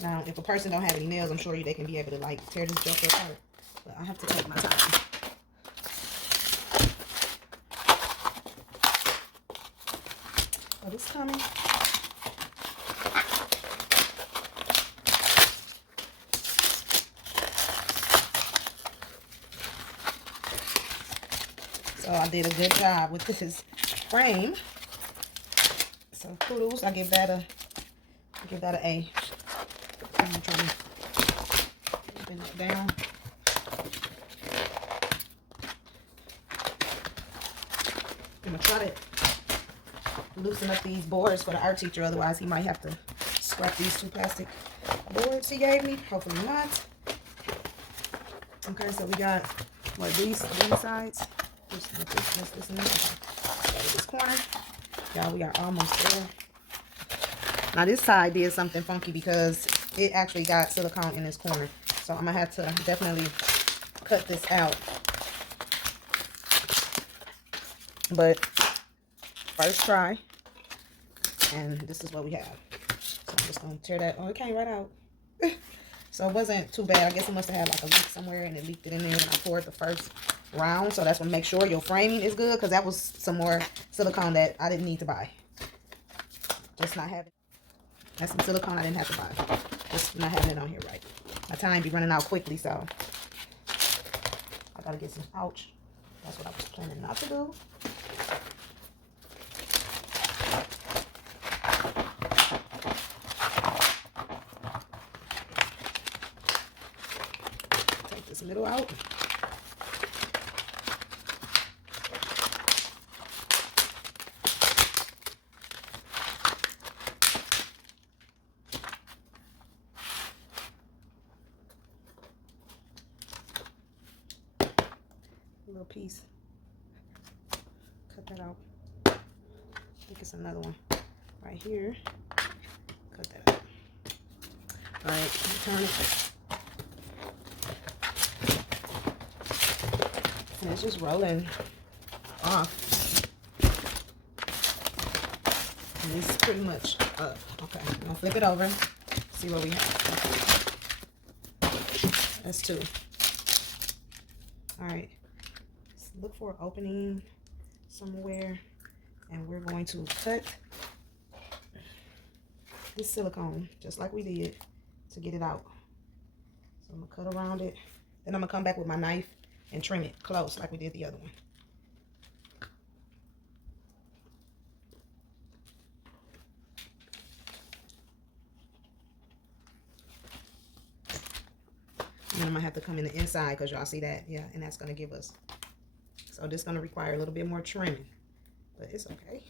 Now, if a person don't have any nails, I'm sure they can be able to like tear this joker apart. But I have to take my time. So this coming. So I did a good job with this frame. So kudos, I give that a A. I'm trying to bend it down. I'm gonna try to loosen up these boards for the art teacher, otherwise he might have to scrap these 2 plastic boards he gave me. Hopefully not. Okay, so we got what, these sides. This corner. Y'all, we are almost there. Now this side did something funky because it actually got silicone in this corner. So I'm gonna have to definitely cut this out. But first try, and this is what we have. So I'm just gonna tear that. Oh, it came right out. So it wasn't too bad. I guess it must have had like a leak somewhere and it leaked it in there when I poured the first round. So that's when make sure your framing is good, because that was some more silicone that I didn't need to buy. Just not having. That's some silicone I didn't have to buy. Just not having it on here right. My time be running out quickly, so I gotta get some. Ouch. That's what I was planning not to do. Take this middle out. A little piece. Cut that out. I think it's another one right here. Cut that out. All right, turn it. And it's just rolling off. And it's pretty much up. Okay, I'm gonna flip it over. See what we have. Okay. That's two. All right. Let's look for an opening somewhere, and we're going to cut this silicone just like we did to get it out. So I'm gonna cut around it. Then I'm gonna come back with my knife and trim it close like we did the other one. And then I'm gonna have to come in the inside, because y'all see that, yeah, and that's gonna give us. So this is gonna require a little bit more trimming, but it's okay.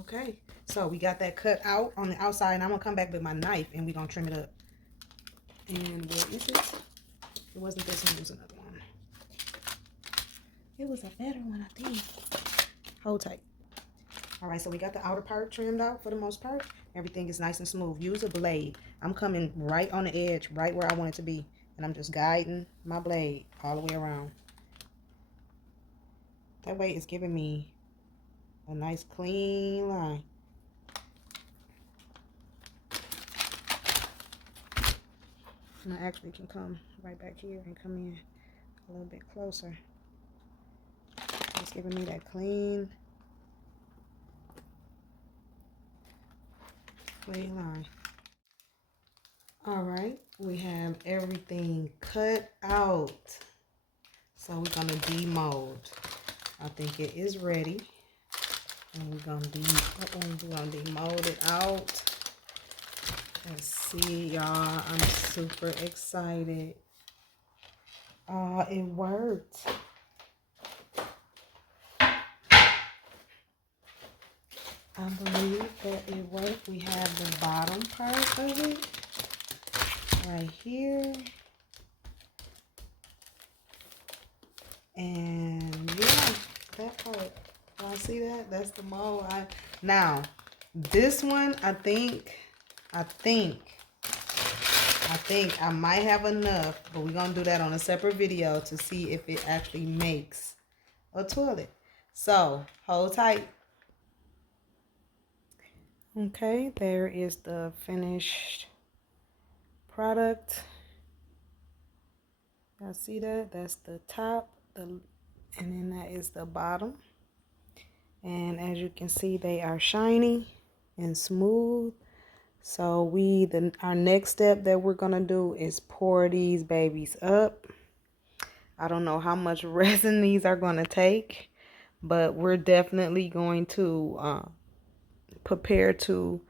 Okay, so we got that cut out on the outside, and I'm gonna come back with my knife and we're gonna trim it up. And where is it? It wasn't this one, it was another one. It was a better one, I think. Hold tight. All right, so we got the outer part trimmed out for the most part. Everything is nice and smooth. Use a blade. I'm coming right on the edge, right where I want it to be, and I'm just guiding my blade all the way around. That way it's giving me a nice clean line. And I actually can come right back here and come in a little bit closer. It's giving me that clean line. All right, we have everything cut out. So we're gonna demold. I think it is ready. And we're gonna demold it out. Let's see, y'all. I'm super excited. It worked. I believe that it worked. We have the bottom part of it right here. And yeah, that part. Y'all see that? That's the mold. Now, this one, I think I might have enough, but we're gonna do that on a separate video to see if it actually makes a toilet. So hold tight. Okay, there is the finished product. Y'all see that? That's the top, and then that is the bottom. And as you can see, they are shiny and smooth. So our next step that we're gonna do is pour these babies up. I don't know how much resin these are gonna take, but we're definitely going to prepare to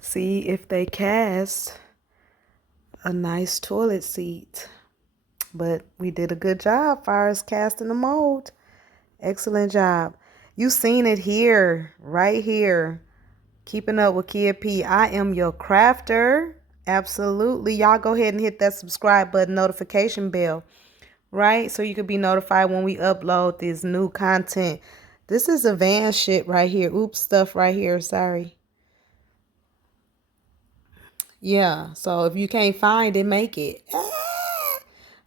see if they cast a nice toilet seat. But we did a good job far as casting the mold. Excellent job. You seen it here, right here. Keeping up with Kia P. I am your crafter. Absolutely. Y'all go ahead and hit that subscribe button, notification bell, right? So you can be notified when we upload this new content. This is advanced shit right here. Oops, stuff right here. Sorry. Yeah. So if you can't find it, make it.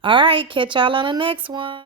All right. Catch y'all on the next one.